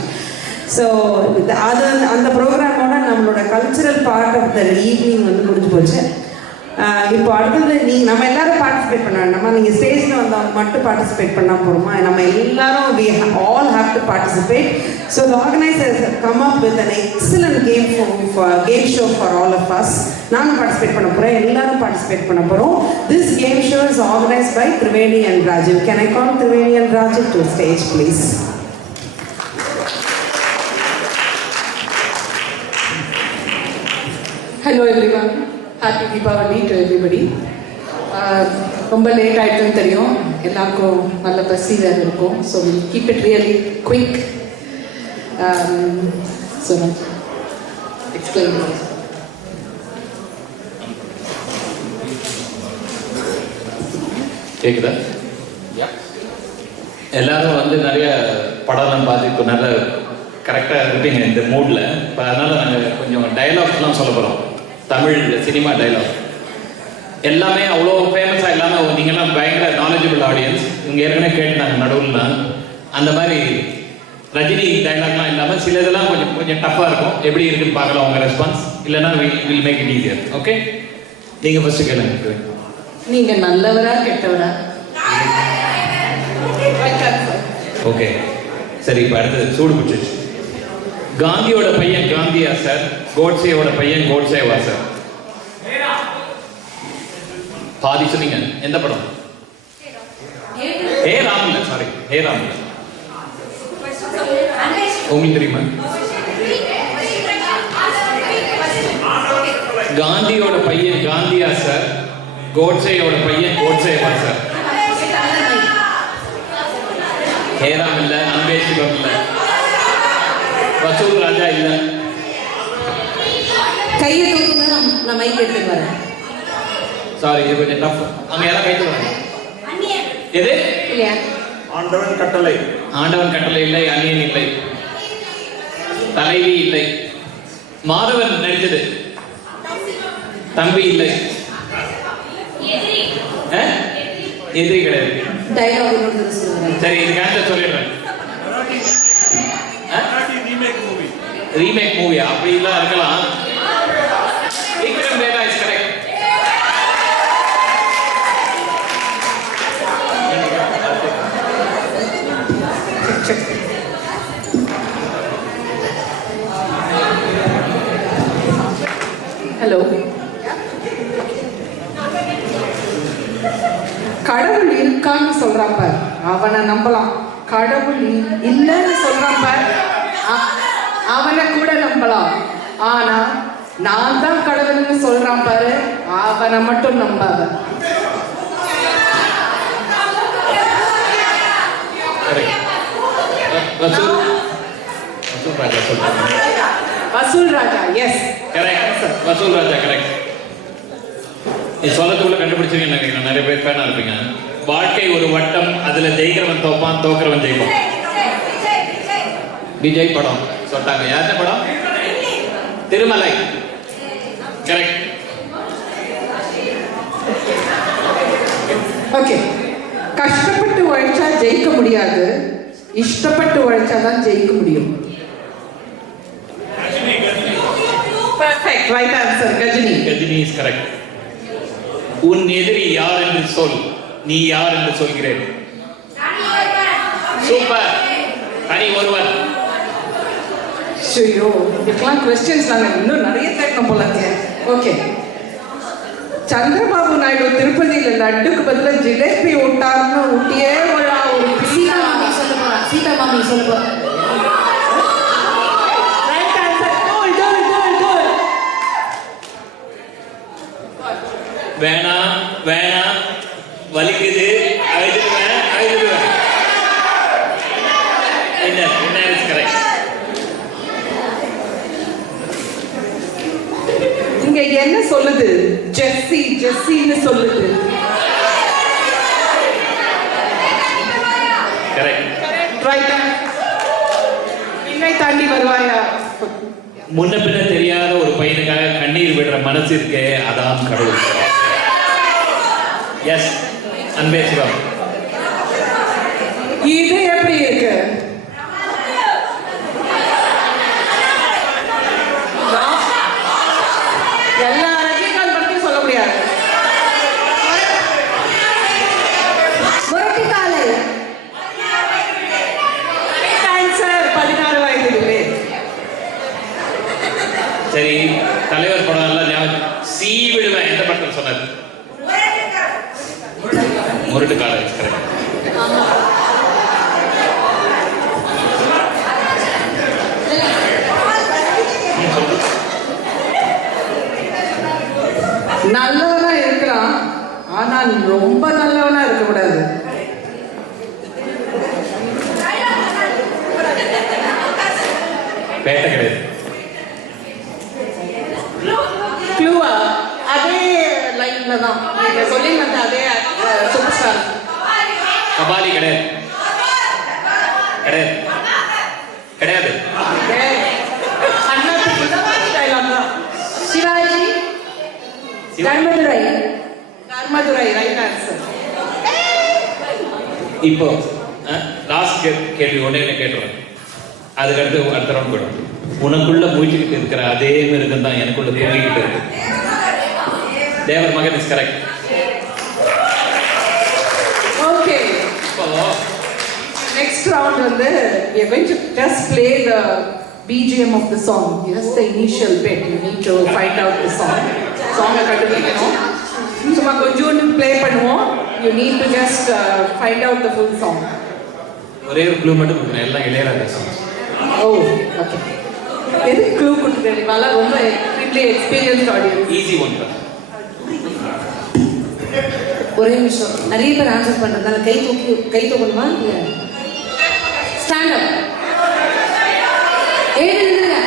So, அந்த ப்ரோக்ராமோட நம்மளோட cultural part of the evening வந்து முடிஞ்சு போச்சு. இப்போ அடுத்தது நம்ம எல்லாரும் பார்ட்டிசிபேட் பண்ண வேண்டாமா? நீங்கள் ஸ்டேஜில் வந்தவங்க மட்டும் பார்ட்டிசிபேட் பண்ணால் போகிறோமா? நம்ம எல்லாரும் all have to participate. So the organizers have come up with an excellent game show for all of us. நானும் பார்ட்டிசிபேட் பண்ண போகிறேன், எல்லாரும் பார்ட்டிசிபேட் பண்ண போகிறோம். This game show is organized by Triveni and Rajiv. Can I call Triveni and Rajiv to stage, please? Hello everyone. Happy Deepavali to everybody. ரொம்ப late ஆகிட்டுன்னு தெரியும், எல்லாருக்கும் நல்ல பசி வேறு இருக்கும். So will keep it really quick. So explain கேட்குதா? எல்லாரும் வந்து நிறைய படம்லாம் பார்த்து இப்போ நல்ல கரெக்டாக இருப்பீங்க இந்த மூடில். இப்போ அதனால் நாங்கள் கொஞ்சம் டைலாக்ஸ்லாம் சொல்ல போகிறோம். தமிழ் சினிமா டைலாக் எல்லாமே அவ்வளோ ஃபேமஸாக இல்லாமல் நீங்கள்லாம் பயங்கர நாலேஜபிள் ஆடியன்ஸ். இவங்க ஏற்கனவே கேட்டுனாங்க நடுவில்லாம். அந்த மாதிரி ரஜினி டைலாக்லாம் இல்லாமல் சில இதெல்லாம் கொஞ்சம் டஃப்பாக இருக்கும். எப்படி இருக்குன்னு பார்க்கலாம் உங்கள் ரெஸ்பான்ஸ். இல்லைன்னா will make it easier. Okay, நீங்கள் ஃபஸ்ட்டு கேளுங்க. நீங்கள் நல்லவரா கெட்டவரா? ஓகே சரி, இப்போ அடுத்தது சூடு பிடிச்சிச்சு. காந்தியோட பையன் காந்தியா சார், கோட்சேயோட பையன் கோட்சேவா சார்? பாதி சொன்னீங்க. எந்த படம்? ஹே ராம் இல்ல, சாரி, ஹே ராம் இல்ல. உங்களுக்கு தெரியுமா? காந்தியோட பையன் காந்தியா சார், கோட்சேயோட பையன் கோட்சேவா சார்? ஹே ராம் இல்ல, அன்பே சிவம் இல்ல, வசூல் ராஜா இல்ல. கையை தூக்குங்க, நான் மைக் எடுத்துட்டு வரேன். சாரி, இது கொஞ்சம் டஃப். அங்க யாரா கை தூக்குறாங்க? எது இல்லையா? ஆண்டவன் கட்டளை. ஆண்டவன் கட்டளை இல்லை, அந்நியன் இல்லை, தலைவி இல்லை. மாதவன் நடித்தது தம்பி இல்லை, எதிரி கிடையாது. சரி, இது ஆன்சர் சொல்லிடுறேன். ரீமேக் மூவி அப்படிலாம் இருக்கலாம். Vikram Vedha is correct. Hello. கடவுள் இருக்கான்னு சொல்றான் பார், அவனை நம்பலாம். கடவுள் இல்லைன்னு சொல்றான் பார், அவனை கூட நம்பலாம். ஆனா நான் தான் கடவுள்னு சொல்றான் பாரு, அவனை மட்டும் நம்பாத. வசூல் ராஜா, எஸ் கரெக்ட். வசூல் ராஜா கரெக்ட். நீ சொல்லத்துக்குள்ள கண்டுபிடிச்சிருக்கீங்கன்னு நினைக்கிறேன். நிறைய பேர் ஃபேனா இருப்பீங்க. வாழ்க்கை ஒரு வட்டம், அதுல ஜெயிக்கிறவன் தோப்பான், தோக்கிறவன் ஜெயிப்பான். விஜய் படம் சொல்லிட்டாங்க. யாருடைய படம்? திருமலை. கரெக்ட். ஓகே. கஷ்டப்பட்டு உழைச்சா ஜெயிக்க முடியாது, இஷ்டப்பட்டு உழைச்சாதான் ஜெயிக்க முடியும். Perfect, right answer, Gajini. Gajini is correct. உன் எதிரி யார் என்று சொல், நீ யார் என்று சொல்கிறேன். சூப்பர், தனி ஒருவன். ஐயோ, இதுக்கெல்லாம் கொஸ்டின்ஸ் நாங்கள் இன்னும் நிறைய கேட்கணும் போல. ஓகே. சந்திரபாபு நாயுடு திருப்பதியில் லட்டுக்கு பதிலாக ஜிலேபி விட்டார்னு ஊட்டியே ஒரு சீதா மாமி சொல்ல போறா. சீதா மாமி சொல்ல போறா. வேணாம் வேணாம், வலிக்குது, அழுதுடுவேன் அழுதுடுவேன். என்ன இஸ் கரெக்ட். இங்க என்ன சொல்லுது? ஜெஸ்ஸி ஜெஸ்ஸின்னு சொல்லுது. கரெக்ட். ரைட்டா? என்னை தாண்டி வருவாயா? முன்ன பின்ன தெரியாத ஒரு பையனுக்காக கண்ணீர் விடுற மனசு இருக்கே, அதான் கடவுள். எஸ், அன்பே சிவம். இது எப்படி இருக்கு? எல்லா ரஜினிகாந்த் படத்தையும் சொல்ல முடியாது. முரட்டுக்காலை. ஆன்சர் 16 வயதிலே. சரி, தலைவர் படம் எல்லாம் ஞாபகம். சீ விடுவேன் எந்த படத்தில் சொன்னார்? முரட்டு காலை. கரெக்ட். நல்லவனா இருக்கலாம், ஆனா ரொம்ப நல்லவனா இருக்க கூடாது. பேட்ட கிடையாது. க்ளூவா அதே லைன்ல தான் நீங்க சொல்லி வந்த அதே சூப்பர் ஸ்டார். கபாலி கிடையாது. கிடையாது. கிடையாது. அண்ணாத்துக்கு டைலாக் தான். சிவாஜி. தர்மதுரை. Dharmadurai right answer. இப்போ லாஸ்ட் கேள்வி ஒன்னே கேட்டுறேன், அதுக்கடுத்து அடுத்த ரவுண்ட் போயிடும். உனக்குள்ள மூழ்கிக்கிட்டு இருக்கிற அதே மிருகம் தான் எனக்குள்ள தூங்கிக்கிட்டு இருக்கு. தேவர் மகன் இஸ் கரெக்ட். ஓகே, இப்போ next round வந்து we are going to just play the BGM of the song. Just the initial bit. You need to find out the song. Song கண்டுபிடிக்கணும். சும்மா கொஞ்சோண்டு ப்ளே பண்ணுவோம். You need to just find out the full song. ஒரே ஒரு clue மட்டும் கொடுக்குறேன், எல்லாம் Ilaiyaraaja songs. ஓ okay. எது க்ளூ கொடுக்குறேன்? இவால ரொம்ப எக்ஸ்பீரியன்ஸ்ட் ஆடியன்ஸ். ஈஸி ஒன் தான். ஒரே நிமிஷம், நிறைய பேர் ஆன்சர் பண்றதுனால கை தூக்கணுமா? இல்லை, ஸ்டாண்ட் அப். எழுந்துருங்க.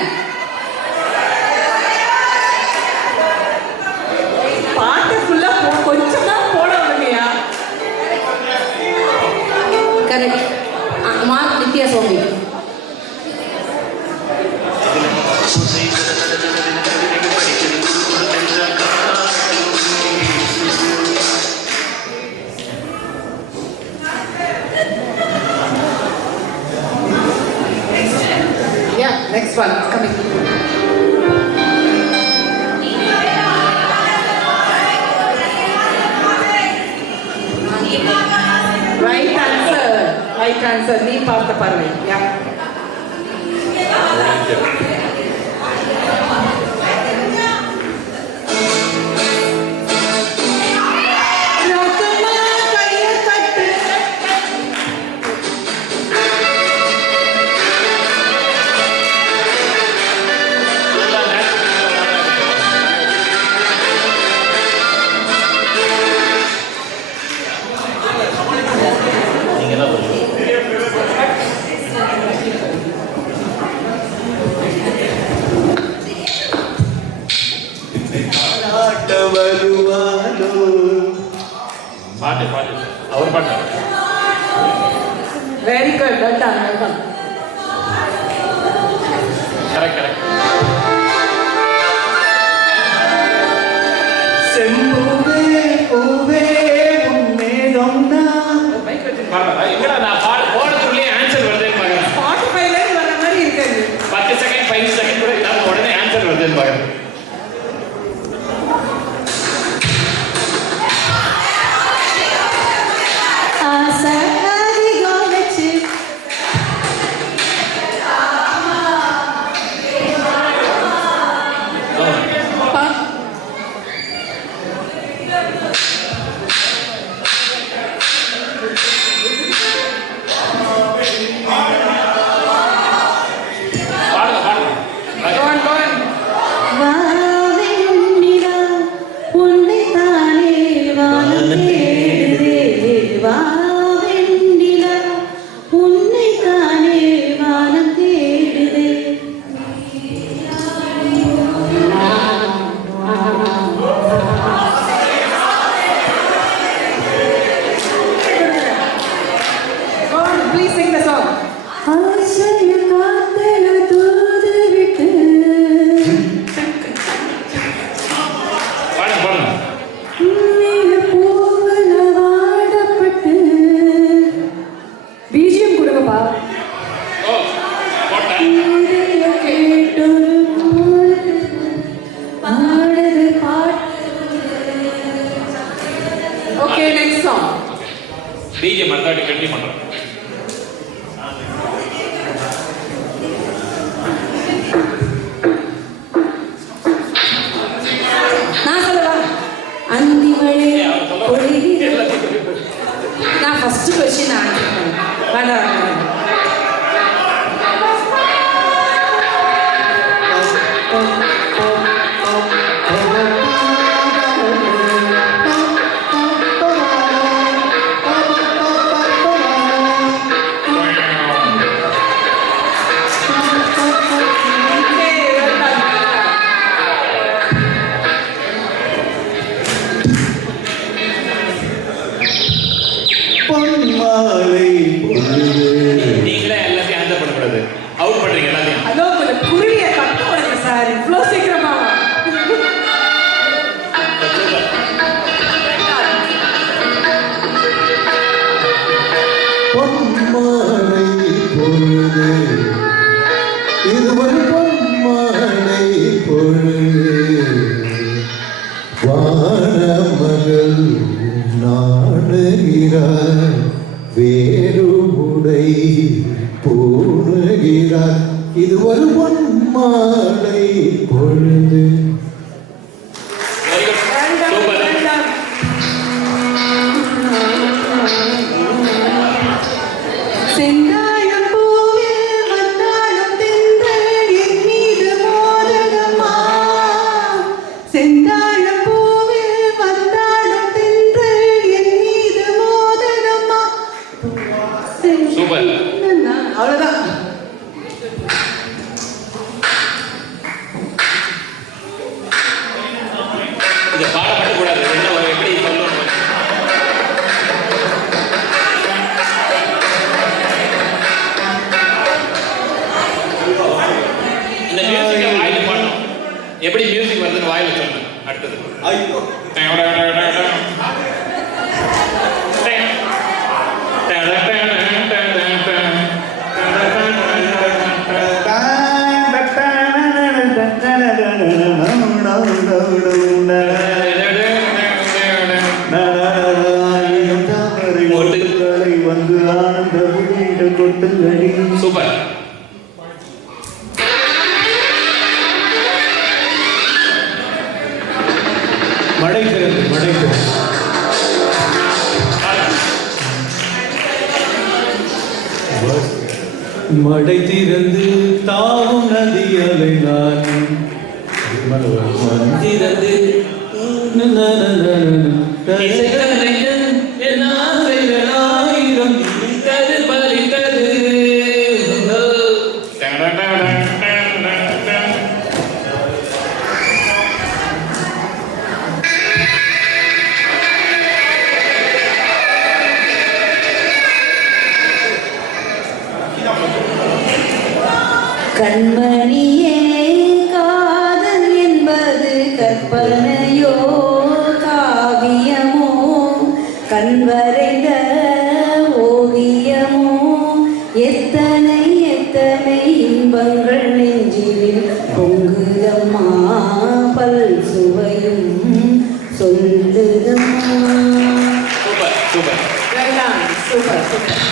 பாட்டு ஃபுல்லா கொஞ்சம் தான் போடணும் இல்லையா? Correct. Mark Nithya Somi. Yeah, next one is coming. Right answer. Right answer. நீ பார்த்த பார்வை. Yeah. ராக்கம்மா கையை தட்டு. நீங்க என்ன பண்ணுங்க? பாட்டு பாட்டு அவர் பாட்டு. Very good. Well done. Well done. Correct correct. செம்பூவே பூவே உன்மேகம்தான். எங்கடா நான் போடுறதுக்குள்ளே ஆன்சர் வருதுன்னு பார்க்குறேன். Spotify-ல வர மாதிரி இருக்கு. 10 செகண்ட் 5 செகண்ட் கூட இல்லாம உடனே ஆன்சர் வருதுன்னு பார்க்குறேன். Go on, go on. DJ மறந்தாட்டி கண்டினியூ பண்றோம். நான் சொல்லவா? அந்தி மழை பொழிகிறது. நான் ஃபர்ஸ்ட் கொஸ்டின் ஆன்சர் பண்ணேன். வேண்டாம். பொன்மாலை பொழுது. நீங்களே எல்லாத்தையும் ஆன்சர் பண்ணக்கூடாது. அவுட் பண்றீங்க எல்லாத்தையும். ஹலோ கொஞ்சம் குருவியை கட்ட உடனே சார் இவ்வளோ சீக்கிரமா பொன்மாலை பொழுது, இது ஒரு பொன்மாலை பொழுது, வானமகள் நாடுகிறார், வேறு உடை போடுகிறார், இது ஒரு பொன்மாலை பொழுது. சூப்பர். செந்தாழம் பூவில் வந்தாடும் தென்றல் என் மீது மோதகமா. செந்தாழம் பூவில் வந்தாடும் தென்றல் என் மீது மோதகமா. சூப்பர். அவ்வளவுதான். இதை பாடப்பட கூடாது. என்ன எப்படி சொல்லணும்? இந்த மியூசிக்கை வாயில பாடணும். எப்படி மியூசிக் வருதுன்னு வாயில சொல்லணும். அடுத்தது வந்து ஆனந்த வீட கொட்டுங்கடி. சூப்பர். மழை திறந்து மழை திறந்து மடை திறந்து தாவும் நதி அலை நான் திறந்து ஆயிரம் கண்மணியே காதல் என்பது கற்பனையோ காவியமோ கண்வரைந்த ஓவியமோ எத்தனை எத்தனை இன்பங்கள் நெஞ்சில் பொங்குதம்மா பல் சுவையும் சொல்லுதம்மா. Super super super super.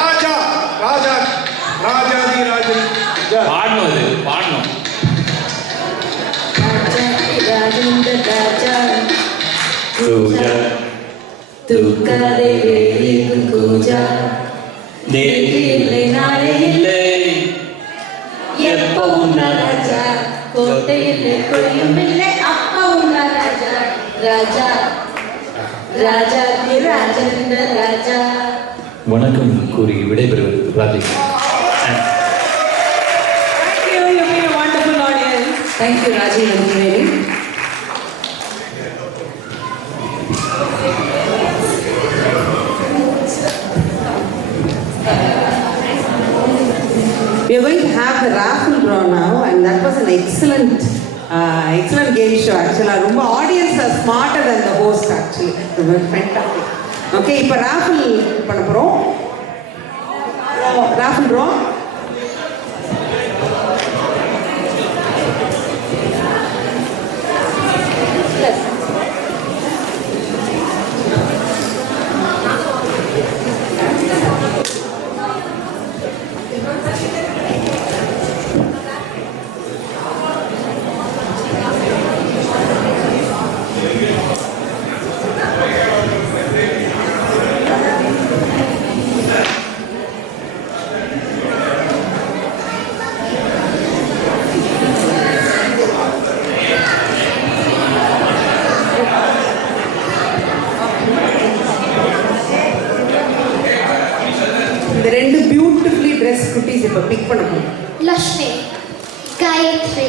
ராஜா ராஜா ராஜாதி ராஜன். பாடணும். அது பாடணும். ராஜேந்திர ராஜா தூக்காதே வேலிக்கு கூஜா இல்லை நாளே இல்லை எப்பவும் ராஜா கோட்டையிலே கொடியும் இல்லை அப்பவும் ராஜா ராஜா ராஜாதி ராஜேந்திர ராஜா. வணக்கம் கூறி விடைபெறுவது Rajesh. Thank you, Raji Nandiveni. We are going to have the raffle draw now, and that was an excellent game show. Actually, our audience are smarter than the host. Actually, it was fantastic. Okay, இப்போ raffle பண்ண போறோம். Raffle draw. Sudarshnay. Gayatri.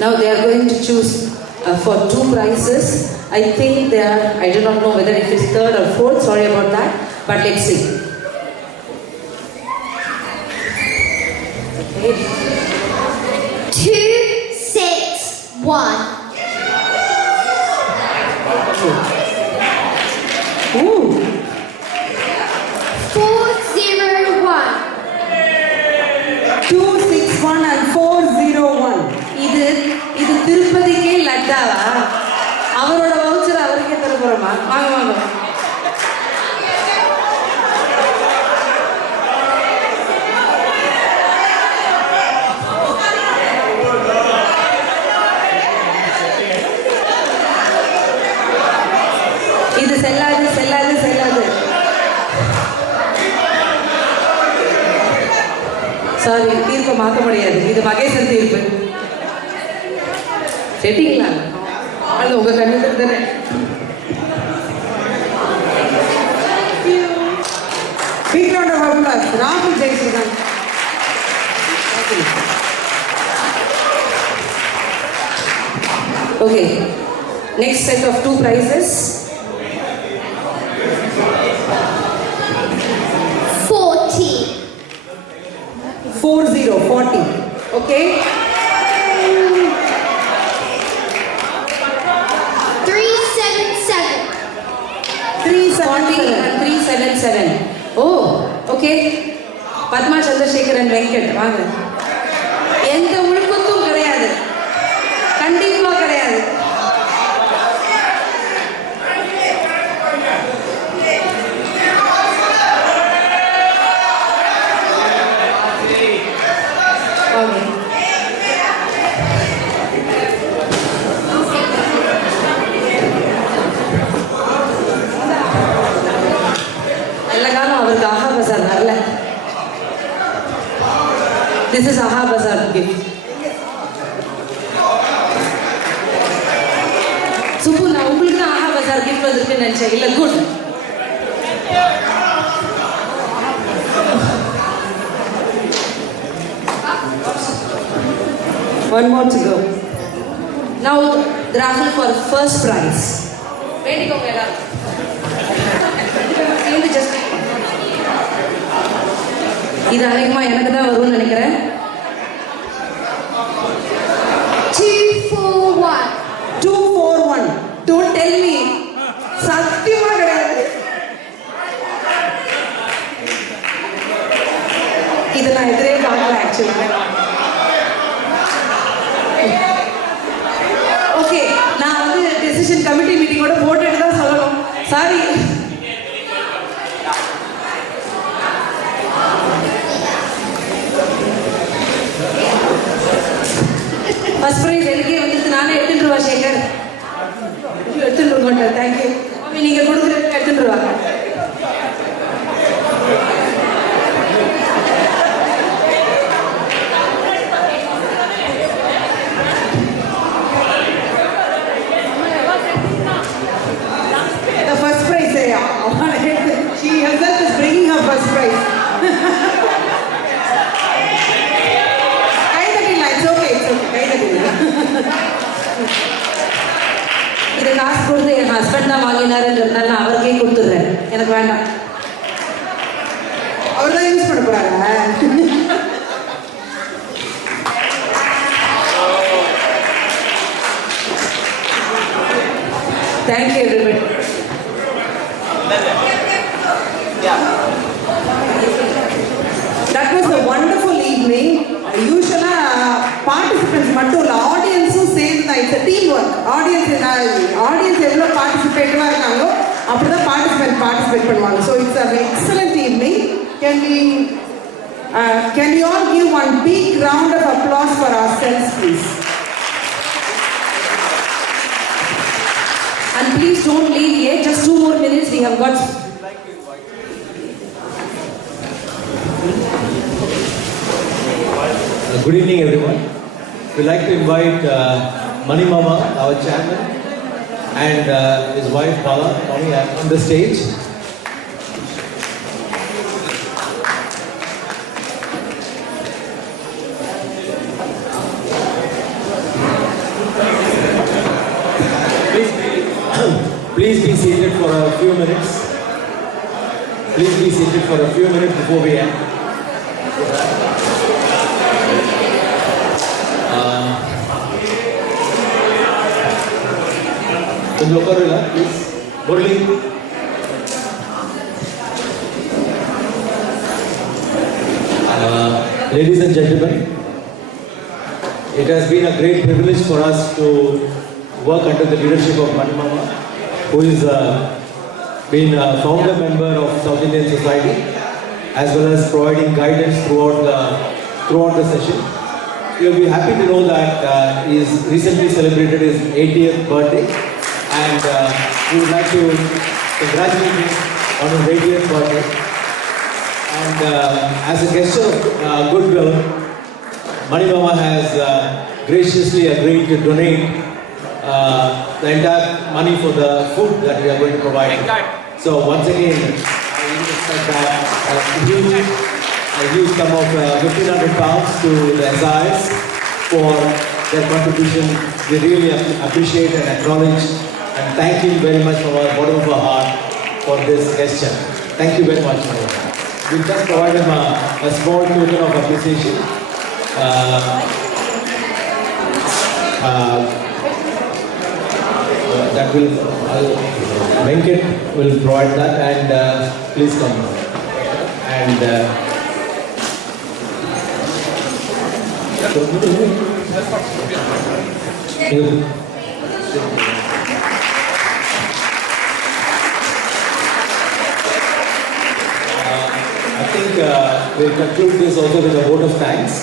Now they are going to choose for 2 prizes. I think they are, I do not know whether it is 3rd or 4th, sorry about that, but let's see. Okay. 2, 6, 1. Ooh. 401. 261 and 401. இது திருப்பதிக்கே லட்டாவா? அவரோட voucher அவருக்கே தர போறோமா? வாங்க வாங்க. இது செல்லாது செல்லாது செல்லாது. சாரி, தீர்ப்பை மாற்ற முடியாது. இது மகேசன் தீர்ப்பு. கேட்டீங்களா? அது உங்க கண்ணுக்கு தானே. Big round of applause. Rahul Jayasuriyan. Okay. Next set of 2 prizes. 40. 40. Okay. 377. 340 and 377. Oh, okay. Padma Chandrasekaran Venkat வாங்க. எந்த உள்குத்தும் கிடையாது, கண்டிப்பா கிடையாது. நல்ல காலம் அவருக்கு ஆஹா பசார் வரல. This is Aha Bazaar gift. Subbu, நான் உங்களுக்கு தான் ஆஹா பசார் gift வந்திருக்குன்னு நினைச்சேன். இல்ல, good. One more to go. Now, the raffle for first prize. வேண்டிக்கோங்க எல்லாரும். இது அநேகமா எனக்கு தான் வரும்னு நினைக்கிறேன். 241. 241. Don't tell me. சத்தியமா கிடையாது. இதை நான் எதிரே பார்க்கல ஆக்சுவலா. ஓகே, நான் வந்து டெசிஷன் கமிட்டி மீட்டிங்கோட போட்டுட்டு தான் சொல்லணும். சாரி. ஃபர்ஸ்ட் ப்ரைஸ் எனக்கே வந்துட்டு நானே எடுத்துட்டு ரூபா சேகர். எடுத்துட்டு மாட்டேன். தேங்க்யூ. நீங்க கொடுக்குறது எடுத்துட்டு ரூபா. The first prize, she herself is bringing her first prize. It's okay. இது காசு கொடுத்து என் ஹஸ்பண்ட் தான் வாங்கினாருன்றதுனால நான் அவருக்கே கொடுத்துட்றேன். எனக்கு வேண்டாம். அவர் தான் யூஸ் பண்ண போறாங்க. Thank you everybody. That was a wonderful evening. Usually participants மட்டும் இல்ல, ஆடியன்ஸும் சேர்ந்து தான். It's team work. ஆடியன்ஸ் எவ்வளோ பார்ட்டிசிபேட்டிவாக இருக்காங்களோ அப்படிதான் பார்ட்டிசிபேட் பண்ணுவாங்க. So it's a excellent evening. Can we all give one big round of applause for ourselves, please? And please don't leave yet. Just 2 more minutes. We have got. Good evening, everyone. We'd like to invite Mani Mama, our chairman, and his wife Bala on the stage. please be seated for a few minutes. Please be seated for a few minutes before we end. கொஞ்சம் உட்காருங்க please. Murali. Ladies and gentlemen, it has been a great privilege for us to work under the leadership of Mani Mama, who is been a founder member of South Indian Society, as well as providing guidance throughout the session. You'll be happy to know that he has recently celebrated his 80th birthday, and we would like to congratulate him on his 80th birthday. And as a gesture of goodwill, Mani Mama has graciously agreed to donate the entire money for the food that we are going to provide. So once again, I would expect that a huge sum of 1,500 pounds to the SIs for their contribution. We really appreciate and acknowledge and thank you very much from our bottom of our heart for this gesture. Thank you very much, Mani. We'll just provide him a small token of appreciation. That will, Venkat will provide that, and please come. And I think we'll conclude this also with a vote of thanks.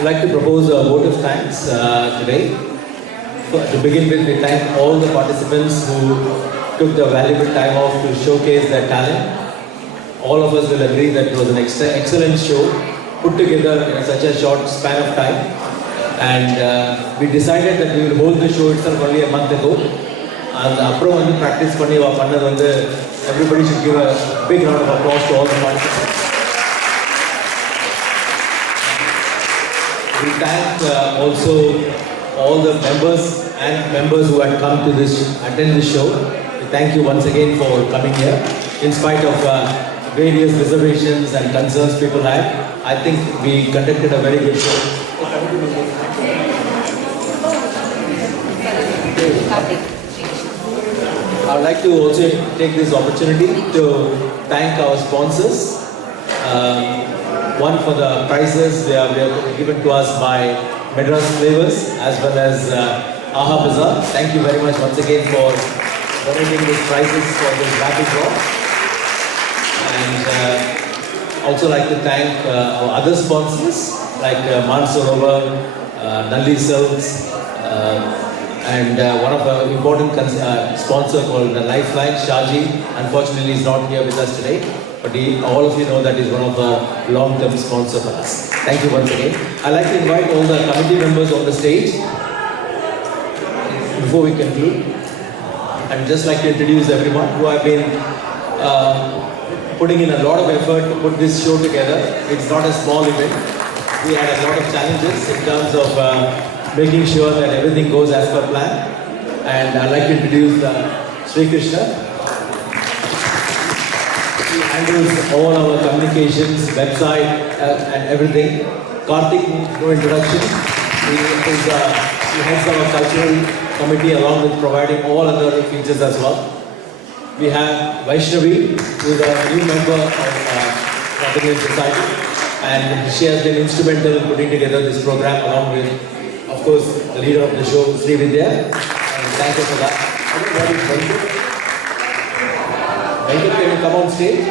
I'd like to propose a vote of thanks today. To begin with, we thank all the participants who took the valuable time off to showcase their talent. All of us will agree that it was an excellent show put together in such a short span of time. And we decided that we will hold the show itself only a month ago. And after practice, everybody should give a big round of applause to all the participants. We thank also all the members who had come to attend this show. We thank you once again for coming here. In spite of various reservations and concerns people had, I think we conducted a very good show. I would like to also take this opportunity to thank our sponsors. One for the prizes they are given to us by Madras Flavors as well as Aha Bazaar. Thank you very much once again for donating these prizes for this rapid draw. And also like to thank our other sponsors like Mansarovar, Nalli Silks, and one of the important sponsor called Lifeline, Shaji. Unfortunately, is not here with us today. But all of you know that is one of the long-term sponsors for us. Thank you once again. I'd like to invite all the committee members on the stage before we conclude. I'd just like to introduce everyone who have been putting in a lot of effort to put this show together. It's not a small event. We had a lot of challenges in terms of making sure that everything goes as per plan. And I'd like to introduce Sri Krishna. He handles all our communications, website, and everything. Karthik needs no introduction. He heads our cultural committee along with providing all other features as well. We have Vaishnavi, who is a new member of South Indian Society, and she has been instrumental in putting together this program along with, of course, the leader of the show, Sri Vidya. And thank you for that. Venkat, can you come on stage?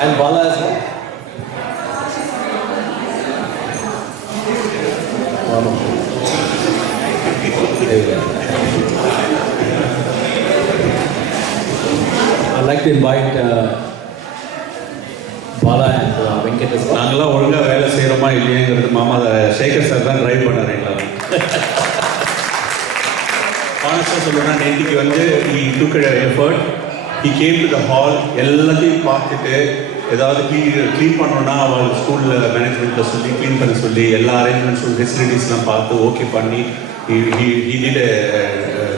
And Bala as well. I'd like to invite Bala and Venkat as well. நாங்களாம் ஒழுங்கா வேலை செய்கிறோமா இல்லையாங்கிறது மாமா Sekar sir தான் drive பண்ணார் எல்லாம். ஆனஸ்டாக சொல்லணும்னா நேற்றுக்கு வந்து he took an effort. He came to the hall, எல்லாத்தையும் பார்த்துட்டு ஏதாவது க்ளீன் பண்ணோன்னா அவள் ஸ்கூலில் மேனேஜ்மெண்ட்டில் சொல்லி க்ளீன் பண்ண சொல்லி எல்லா அரேஞ்ச்மெண்ட்ஸும் ஃபெசிலிட்டிஸ்லாம் பார்த்து ஓகே பண்ணி he did a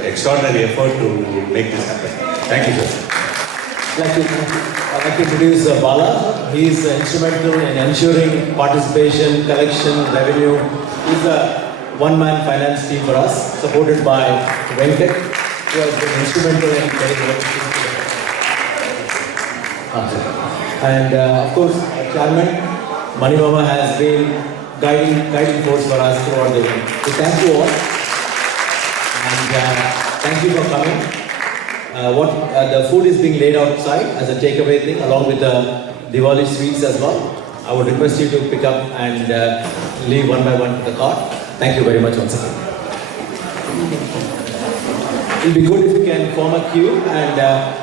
extraordinary effort to make this happen. Thank you, sir. I'd like to introduce Bala. He is instrumental in ensuring participation, collection, revenue. He's a one-man finance team for us, supported by Venkat, who has been instrumental in getting everything together. And of course, our chairman, Mani Mama, has been guiding force for us throughout the event. So thank you all, and thank you for coming. The food is being laid outside as a takeaway thing, along with the Diwali sweets as well. I would request you to pick up and leave one by one to the cart. Thank you very much once again. It will be good if you can form a queue, and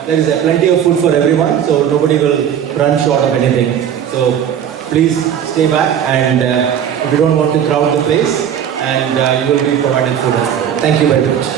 there is plenty of food for everyone, so nobody will run short of anything. So please stay back, and if you don't want to crowd the place, and you will be provided food as well. Thank you very much.